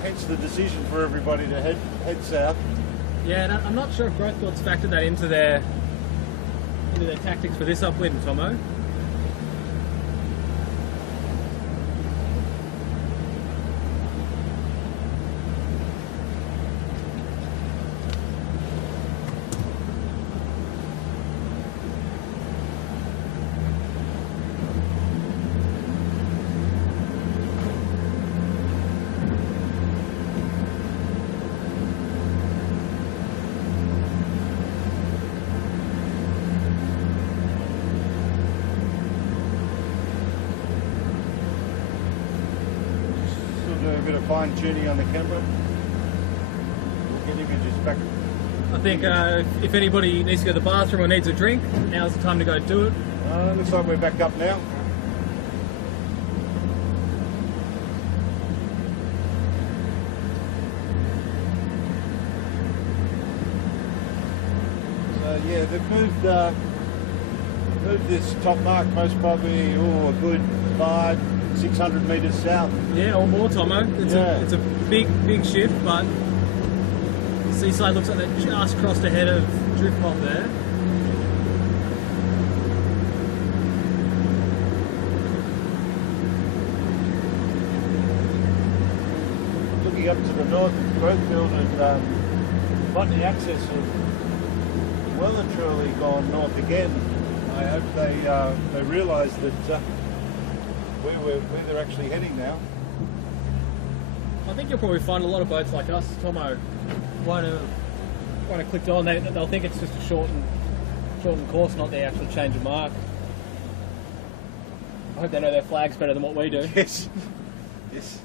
hence the decision for everybody to head south. Yeah, and I'm not sure if Growth Build's factored that into their tactics for this upwind, Tomo. Doing a bit of fine tuning on the camera. We'll get images back. I think if anybody needs to go to the bathroom or needs a drink, now's the time to go do it. Looks like we're back up now. So yeah, they've moved this top mark most probably a good 500-600 metres south. Yeah, or more, Tomo. Yeah. It's a big shift, but Seaside looks like they just crossed ahead of Drift Mob there. Looking up to the north, Growth Build and Botany Access have well and truly gone north again. I hope they realise that where they're actually heading now. I think you'll probably find a lot of boats like us, Tomo, won't have clicked on. They'll think it's just a shortened course, not the actual change of mark. I hope they know their flags better than what we do. Yes. Yes.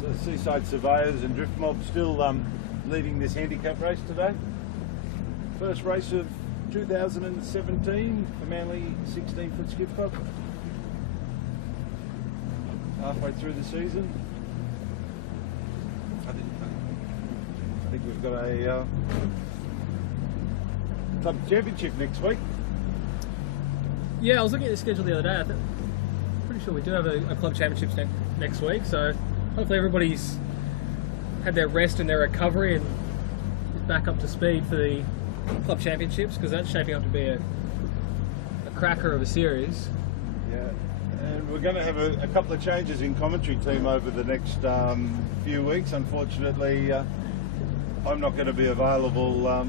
So Seaside Surveyors and Drift Mob still leading this handicap race today. First race of 2017 for Manly 16-foot skiff club. Halfway through the season. I think we've got a club championship next week. Yeah, I was looking at the schedule the other day. I'm pretty sure we do have a club championships next week, so hopefully everybody's had their rest and their recovery and is back up to speed for the club championships, because that's shaping up to be a cracker of a series. Yeah, and we're going to have a couple of changes in commentary team over the next few weeks. Unfortunately, I'm not going to be available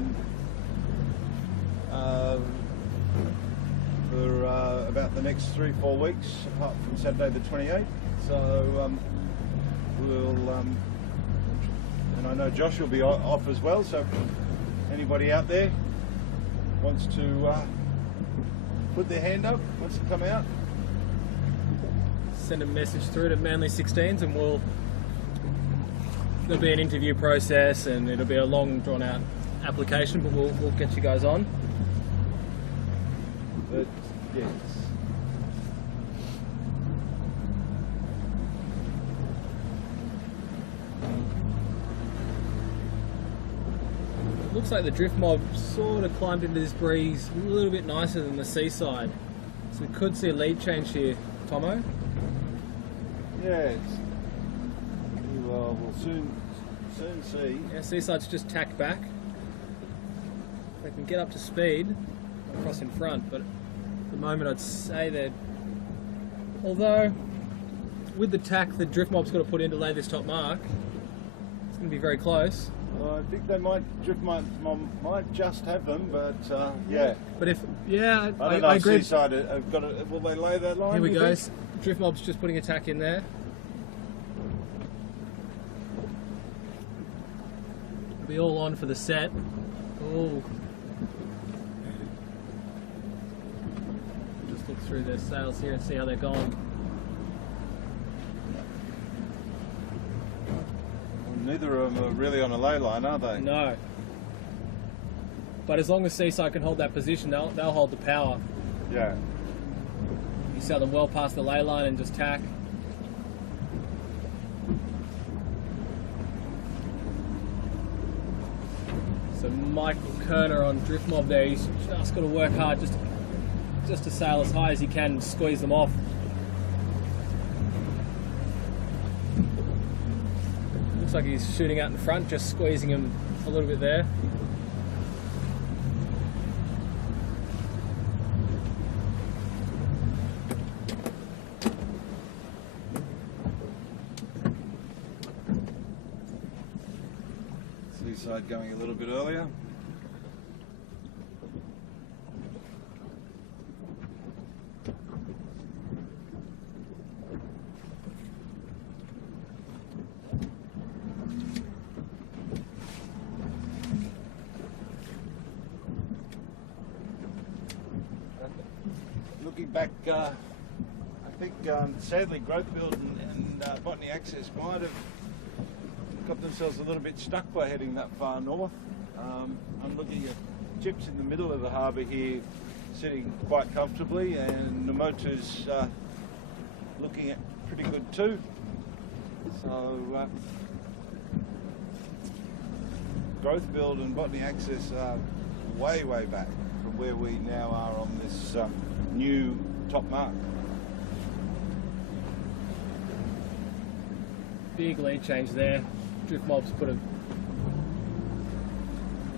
for about the next 3-4 weeks, apart from Saturday the 28th. So we'll, and I know Josh will be off as well. So if anybody out there wants to put their hand up, wants to come out, Send a message through to Manly 16s, and there'll be an interview process, and it'll be a long, drawn-out application, but we'll get you guys on. but yes. It looks like the Drift Mob sort of climbed into this breeze a little bit nicer than the Seaside, so we could see a lead change here, Tomo. Yes. We'll soon see. Yeah, Seaside's just tacked back. they can get up to speed across in front, but at the moment I'd say they're... Although, with the tack the drift mob's got to put in to lay this top mark, it's going to be very close. I think they might might just have them, but yeah. But if I don't know. I agree. Seaside have got it. Will they lay that line? Here we you go. think? Drift mob's just putting a tack in there. Be all on for the set. Oh. Just look through their sails here and see how they're going. Neither of them are really on a lay line, are they? No. But as long as Seaside can hold that position, they'll hold the power. Yeah. You sail them well past the lay line and just tack. So Michael Kerner on drift mob there, he's just got to work hard just to sail as high as he can and squeeze them off. Looks like he's shooting out in front, just squeezing him a little bit there. Seaside going a little bit earlier. Looking back, I think sadly Growth Build and Botany Access might have got themselves a little bit stuck by heading that far north. I'm looking at Chips in the middle of the harbour here, sitting quite comfortably, and Namotu's looking at pretty good too. So Growth Build and Botany Access are way back from where we now are on this new top mark. Big lead change there. Drift mob's put a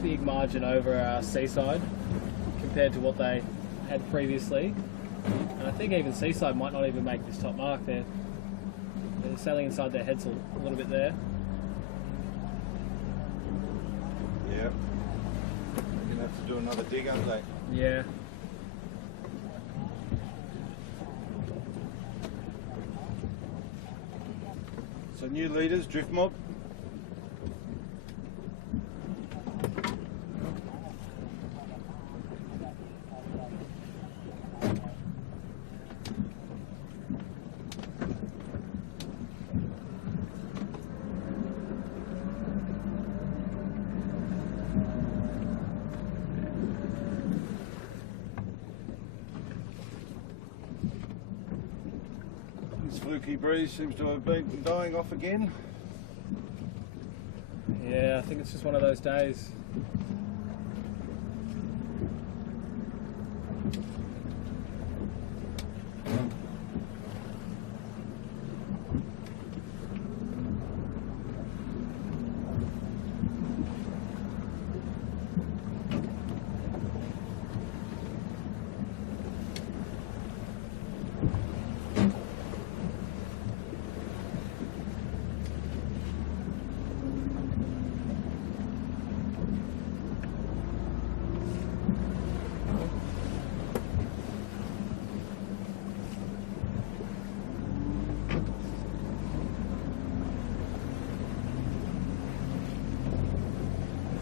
big margin over Seaside compared to what they had previously. And I think even Seaside might not even make this top mark. They're sailing inside their heads a little bit there. Yeah. They're going to have to do another dig, aren't they? Yeah. So new leaders, drift mob. This fluky breeze seems to have been dying off again. Yeah, I think it's just one of those days.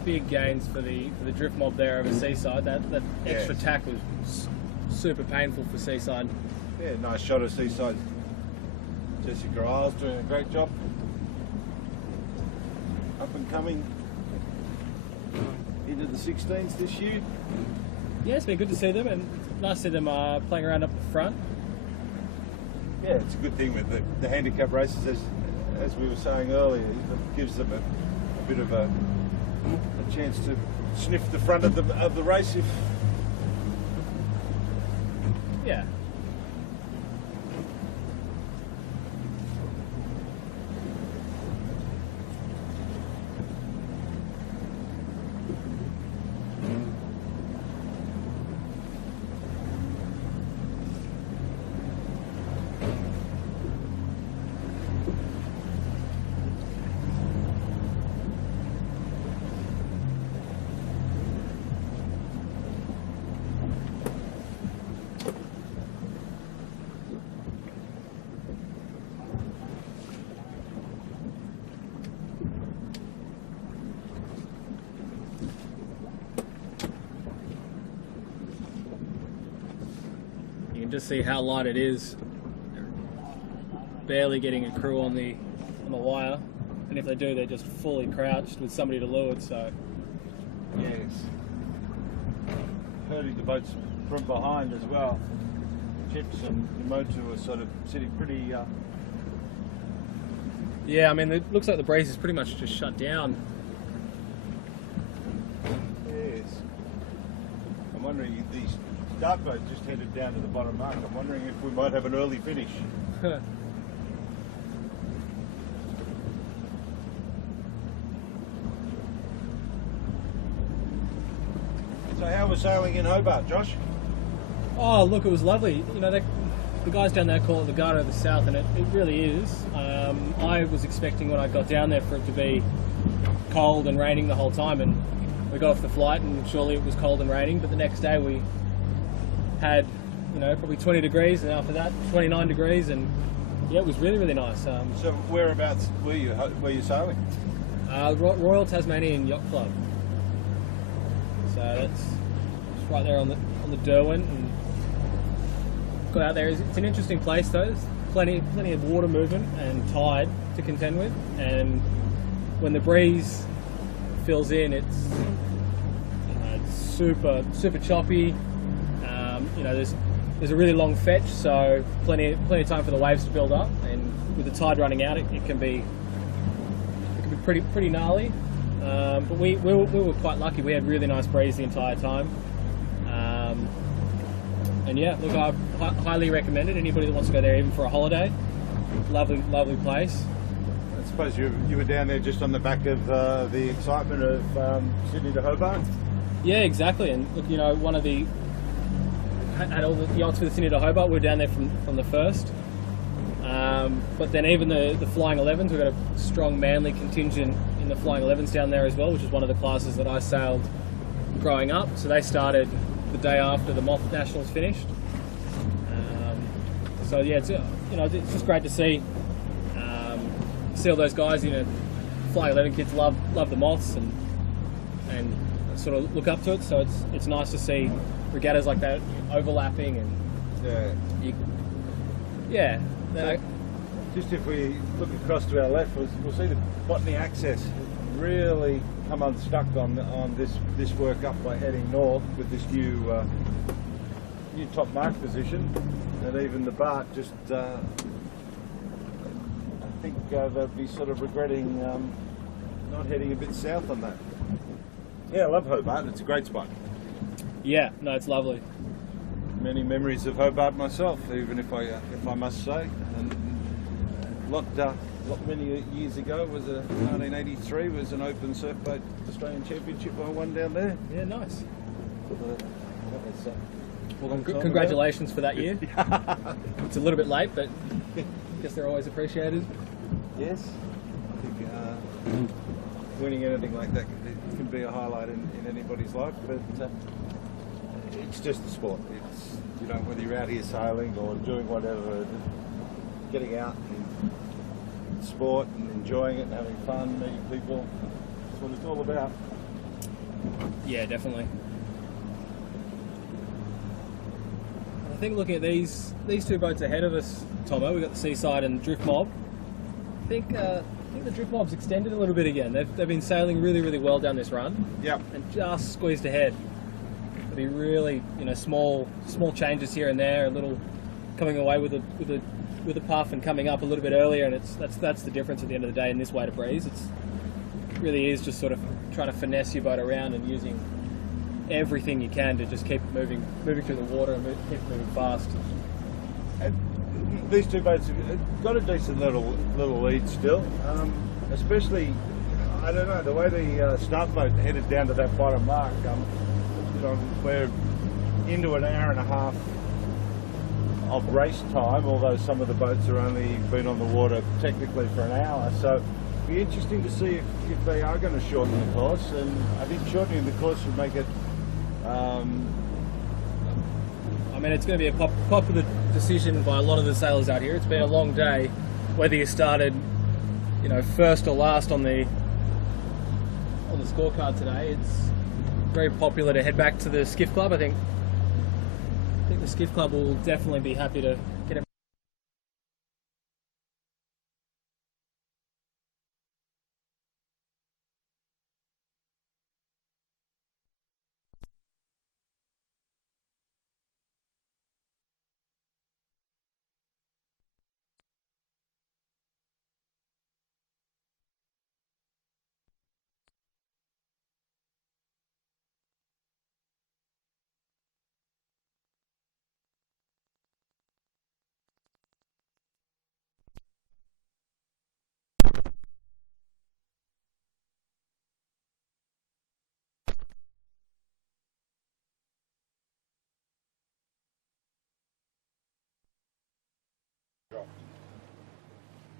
Big gains for the drift mob there over Seaside. That extra tack was super painful for Seaside. Yeah, nice shot of Seaside. Jessica Isles doing a great job. Up and coming into the 16s this year. Yeah, it's been good to see them, and nice to see them playing around up the front. Yeah, it's a good thing with the handicap races, as we were saying earlier. It gives them a bit of a chance to sniff the front of the race if... Yeah. to see how light it is. Barely getting a crew on the wire, and if they do, they're just fully crouched with somebody to leeward. So yes, herding the boats from behind as well. Chips and Motu are sort of sitting pretty. Yeah, I mean, it looks like the breeze is pretty much just shut down. Yes. I'm wondering if these start boats just headed down to the bottom mark. I'm wondering if we might have an early finish. So how was sailing in Hobart, Josh? Oh, look, it was lovely. You know, the guys down there call it the Garter of the South, and it really is. I was expecting when I got down there for it to be cold and raining the whole time, and we got off the flight and surely it was cold and raining, but the next day we had, you know, probably 20 degrees, and after that 29 degrees, and yeah, it was really, really nice. So whereabouts were you sailing? Royal Tasmanian Yacht Club. So that's right there on the Downwind, and got out there. It's an interesting place though. There's plenty of water movement and tide to contend with, and when the breeze fills in, it's, you know, it's super choppy. You know, there's a really long fetch, so plenty of time for the waves to build up, and with the tide running out, it can be pretty gnarly. But we were quite lucky. We had really nice breeze the entire time. And yeah, look, I highly recommend it. Anybody that wants to go there, even for a holiday, lovely place. I suppose you were down there just on the back of the excitement of Sydney to Hobart. Yeah, exactly. And look, you know, one of the had all the yachts with Sydney to Hobart. We were down there from the first. But then even the Flying 11s, we've got a strong Manly contingent in the Flying 11s down there as well, which is one of the classes that I sailed growing up. So they started the day after the Moth Nationals finished. So yeah, it's, you know, it's just great to see all those guys. You know, Flying 11 kids love the Moths and sort of look up to it. So it's nice to see regattas like that overlapping, and just if we look across to our left, we'll see the Botany Access really come unstuck on this work up by heading north with this new top mark position, and even the Bart just I think they'll be sort of regretting not heading a bit south on that. Yeah, I love Hobart. It's a great spot. Yeah, no, it's lovely. Many memories of Hobart myself, even if I must say. And many years ago was 1983 was an open surf boat Australian Championship I won down there. Yeah, nice. Well, congratulations for that year. It's a little bit late, but I guess they're always appreciated. Yes, I think winning anything like that can be a highlight in anybody's life, but it's just the sport. It's, you know, whether you're out here sailing or doing whatever, getting out and sport and enjoying it and having fun, meeting people, that's what it's all about. Yeah, definitely. I think looking at these two boats ahead of us, Tomo, we've got the Seaside and Drift Mob. I think the Drift Mob's extended a little bit again. They've been sailing really well down this run. Yep. And just squeezed ahead. It'll be really, you know, small changes here and there, a little coming away with a puff and coming up a little bit earlier, and that's the difference at the end of the day in this weight of breeze. It really is just sort of trying to finesse your boat around and using everything you can to just keep moving through the water and keep moving fast. And these two boats have got a decent little lead still, especially, I don't know, the way the start boat headed down to that bottom mark. You know, we're into an hour and a half of race time, although some of the boats are only been on the water technically for an hour. So it'll be interesting to see if they are going to shorten the course, and I think shortening the course would make it I mean, it's going to be a popular decision by a lot of the sailors out here. It's been a long day, whether you started, you know, first or last on the scorecard today. It's very popular to head back to the skiff club. I think think the Skiff Club will definitely be happy to get everything.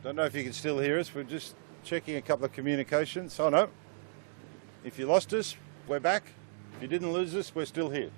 Don't know if you can still hear us. We're just checking a couple of communications. Oh no. If you lost us, we're back. If you didn't lose us, we're still here.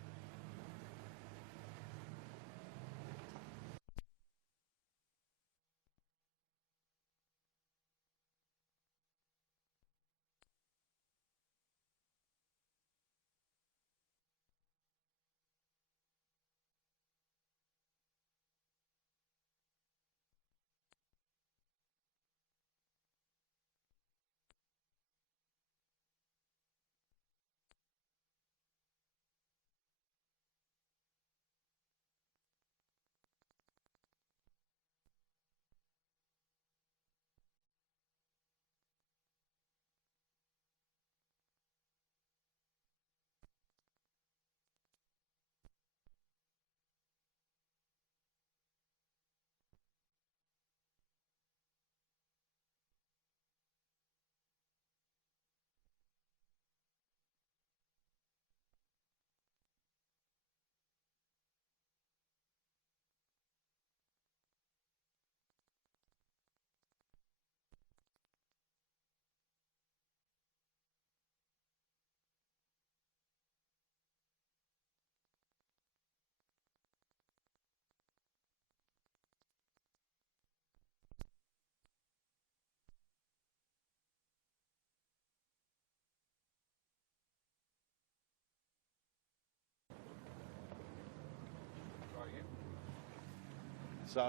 So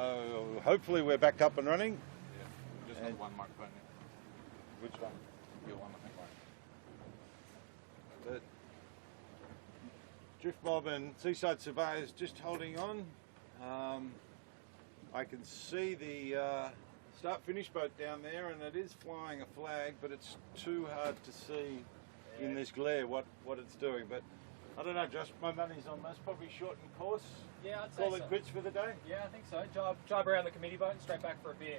hopefully we're back up and running. Yeah, we just have one microphone now. Which one? Your one, I think, right. The Drift Mob and Seaside Surveyors just holding on. I can see the start-finish boat down there, and it is flying a flag, but it's too hard to see in this glare what it's doing. But I don't know, Josh, my money's on this. Probably shorten course. Yeah, I'd say Call it so. quits for the day. Yeah, I think so. Jibe around the committee boat and straight back for a beer.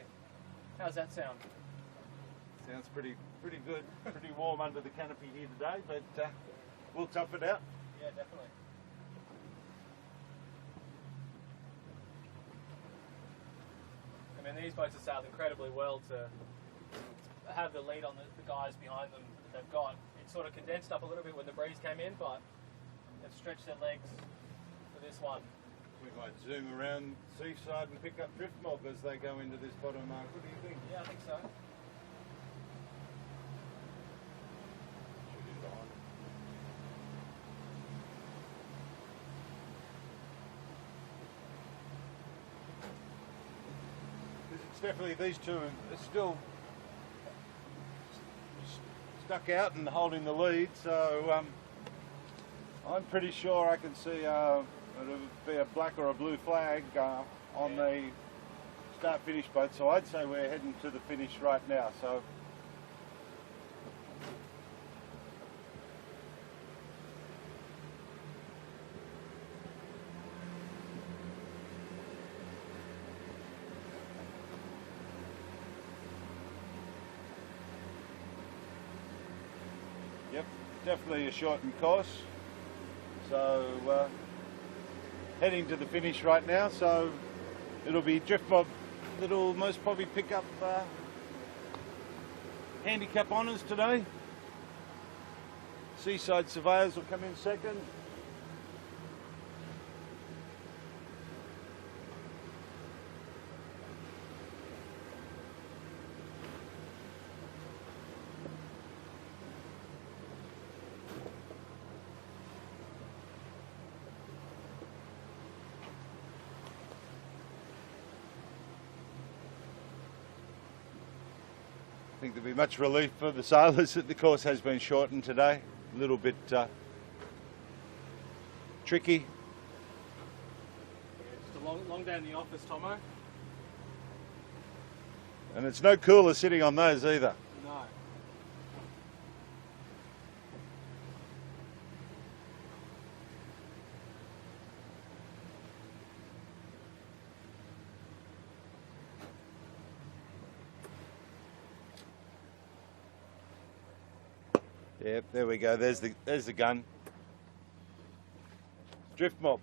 How's that sound? Sounds pretty good. Pretty warm under the canopy here today, but we'll tough it out. Yeah, definitely. I mean, these boats have sailed incredibly well to have the lead on the guys behind them that they've got. It sort of condensed up a little bit when the breeze came in, but they've stretched their legs for this one. We might zoom around Seaside and pick up Drift Mob as they go into this bottom mark. What do you think? Yeah, I think so. It's definitely, these two are still stuck out and holding the lead, so I'm pretty sure I can see it'll be a black or a blue flag on the start-finish boat, so I'd say we're heading to the finish right now. So yep, definitely a shortened course. So heading to the finish right now, so it'll be Drift Mob that'll most probably pick up handicap honours today. Seaside Surveyors will come in second. think there'll be much relief for the sailors that the course has been shortened today. A little bit tricky. Yeah, just a long day in the office, Tomo. And it's no cooler sitting on those either. No. Yep, there we go. There's the gun. Drift mob.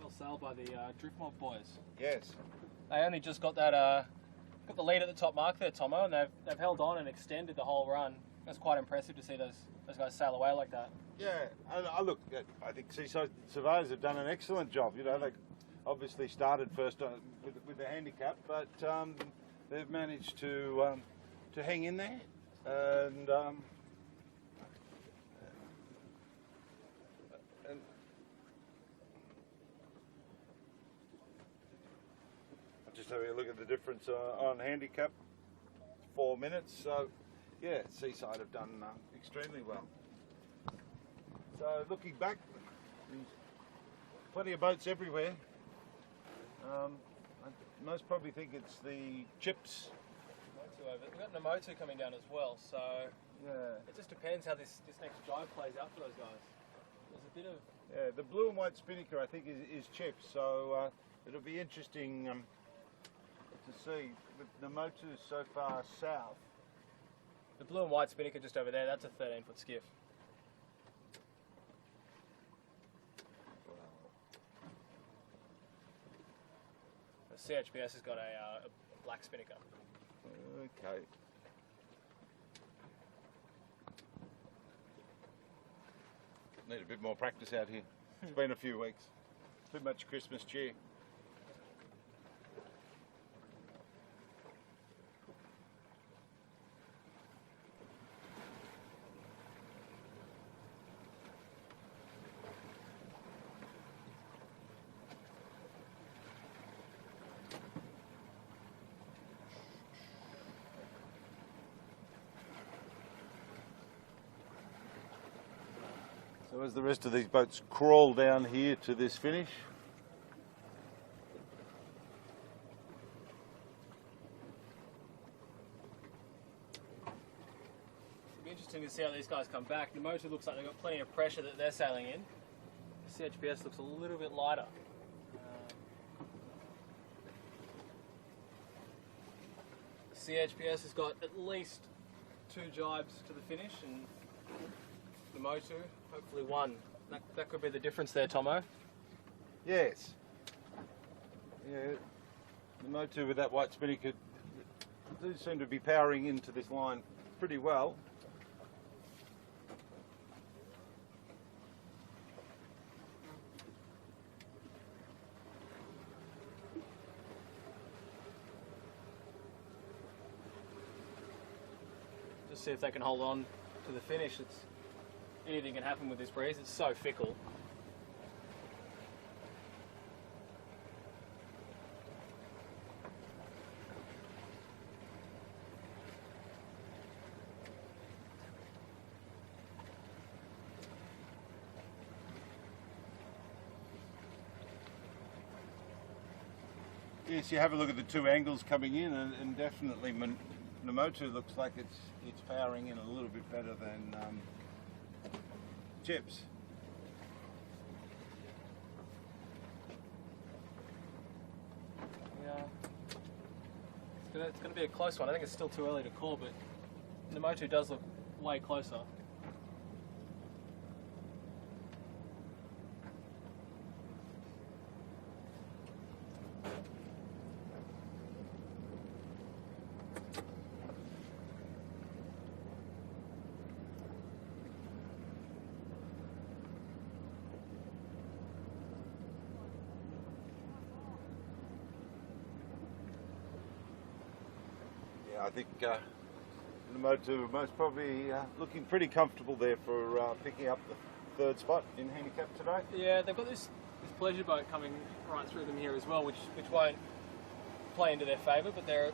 Well sailed by the Drift Mob boys. Yes. They only just got that got the lead at the top mark there, Tomo, and they've held on and extended the whole run. That's quite impressive to see those guys sail away like that. Yeah, I look. I think Seaside Surveyors have done an excellent job. You know, they obviously started first with the handicap, but they've managed to hang in there, and just having a look at the difference on handicap, 4 minutes. So, yeah, Seaside have done extremely well. So, looking back, there's plenty of boats everywhere. Most probably think it's the chips. We've got Namoto coming down as well, so Yeah. it just depends how this next drive plays out for those guys. There's a bit of Yeah, the blue and white spinnaker I think is chips. So it'll be interesting to see. But Namoto is so far south. the blue and white spinnaker just over there. That's a 13-foot skiff. The CHPS has got a black spinnaker. Okay. Need a bit more practice out here. It's been a few weeks. Too much Christmas cheer. So as the rest of these boats crawl down here to this finish, It'll be interesting to see how these guys come back. The motor looks like they've got plenty of pressure that they're sailing in. The CHPS looks a little bit lighter. The CHPS has got at least 2 jibes to the finish, and the motor hopefully 1. That could be the difference there, Tomo. yes. Yeah, the motor with that white spinnaker do seem to be powering into this line pretty well. Just see if they can hold on to the finish. Anything can happen with this breeze. It's so fickle. Yes, you have a look at the 2 angles coming in, and definitely Namoto looks like it's powering in a little bit better than chips. Yeah. It's going to be a close one. I think it's still too early to call, but Namoto does look way closer. I think Namoto most probably looking pretty comfortable there for picking up the 3rd spot in handicap today. Yeah, they've got this pleasure boat coming right through them here as well, which won't play into their favour, but they're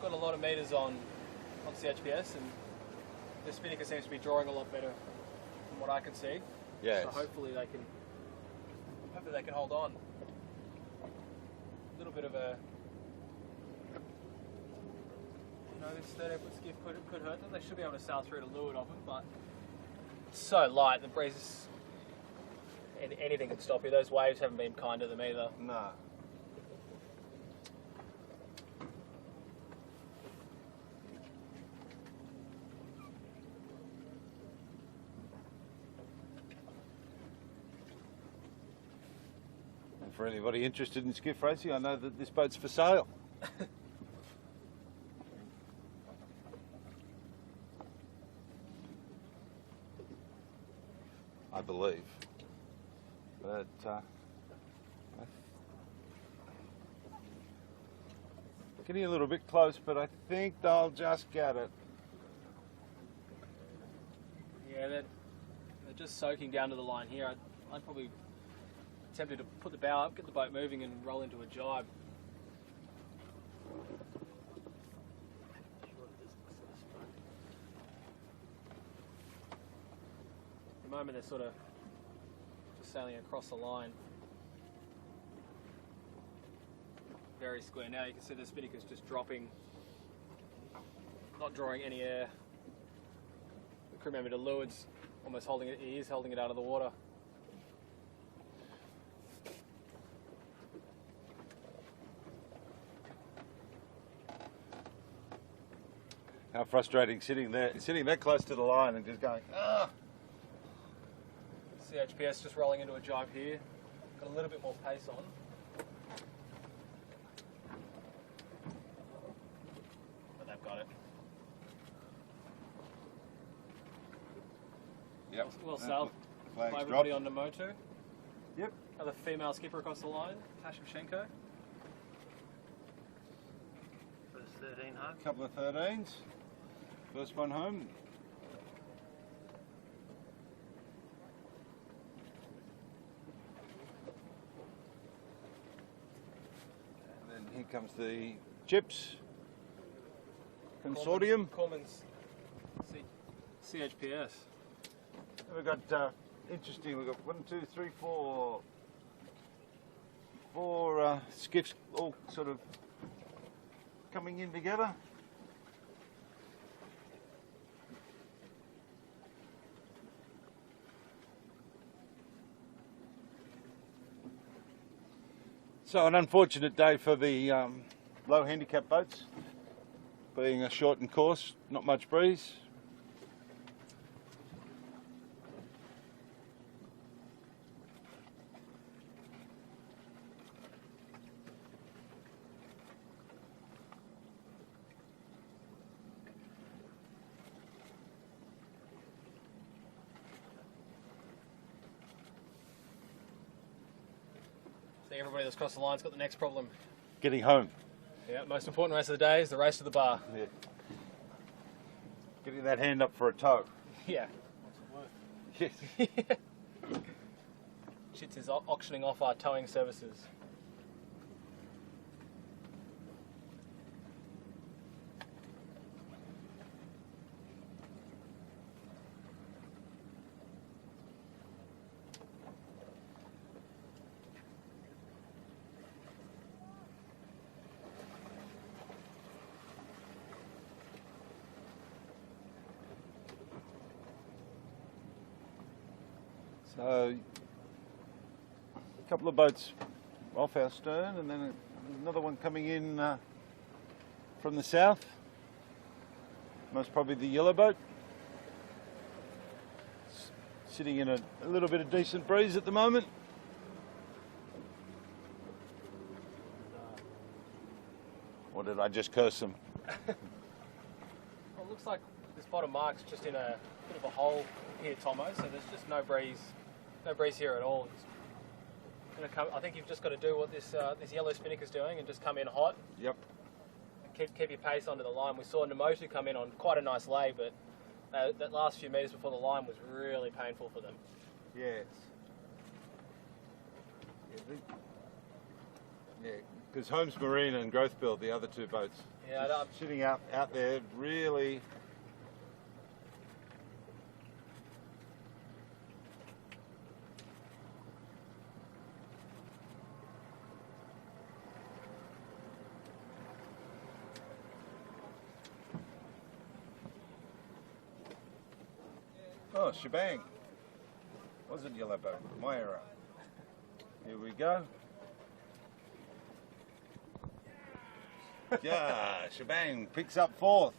got a lot of meters on CHPS, and the spinnaker seems to be drawing a lot better from what I can see. Yes. So hopefully they can hold on. A little bit of a, this 13-foot skiff could hurt them. They should be able to sail through to leeward of them, but it's so light. The breeze is, and anything can stop you. Those waves haven't been kind to them either. No. And for anybody interested in skiff racing, I know that this boat's for sale. I believe. But getting a little bit close, but I think they'll just get it. Yeah, they're just soaking down to the line here. I'd probably tempted to put the bow up, get the boat moving, and roll into a jibe. At the moment, they're sort of just sailing across the line. Very square. Now you can see the spinnaker's just dropping, not drawing any air. The crew member to leeward's almost holding it, he is holding it out of the water. How frustrating sitting that close to the line and just going, ah! CHPS just rolling into a jibe here. Got a little bit more pace on. But they've got it. Yep. Well sailed Flags by everybody dropped. on the Moto. Yep. Another female skipper across the line, Tashevchenko. First 13 home. Couple of 13s. First one home. And then here comes the Chips Consortium. Corman's CHPS. And we've got interesting. We've got 4 skiffs all sort of coming in together. So an unfortunate day for the low handicap boats, being a shortened course, not much breeze. I think everybody that's crossed the line's got the next problem. Getting home. Yeah, most important race of the day is the race to the bar. Yeah. Getting that hand up for a tow. Yeah. Yes. Chits is auctioning off our towing services. So, a couple of boats off our stern, and then another one coming in from the south. Most probably the yellow boat. Sitting in a little bit of decent breeze at the moment. Or did I just curse them? Well, it looks like this bottom mark's just in a bit of a hole here, Tomo, so there's just no breeze here at all. It's gonna come, I think you've just got to do what this yellow spinnaker's doing and just come in hot. Yep. And keep your pace onto the line. We saw Namotu come in on quite a nice lay, but that last few metres before the line was really painful for them. Yes. Yeah, Because Holmes Marine and Growth Build, the other two boats, Yeah, just sitting out there, really. Oh, shebang. Wasn't yellow boat, my error. Here we go. Yeah, shebang picks up fourth.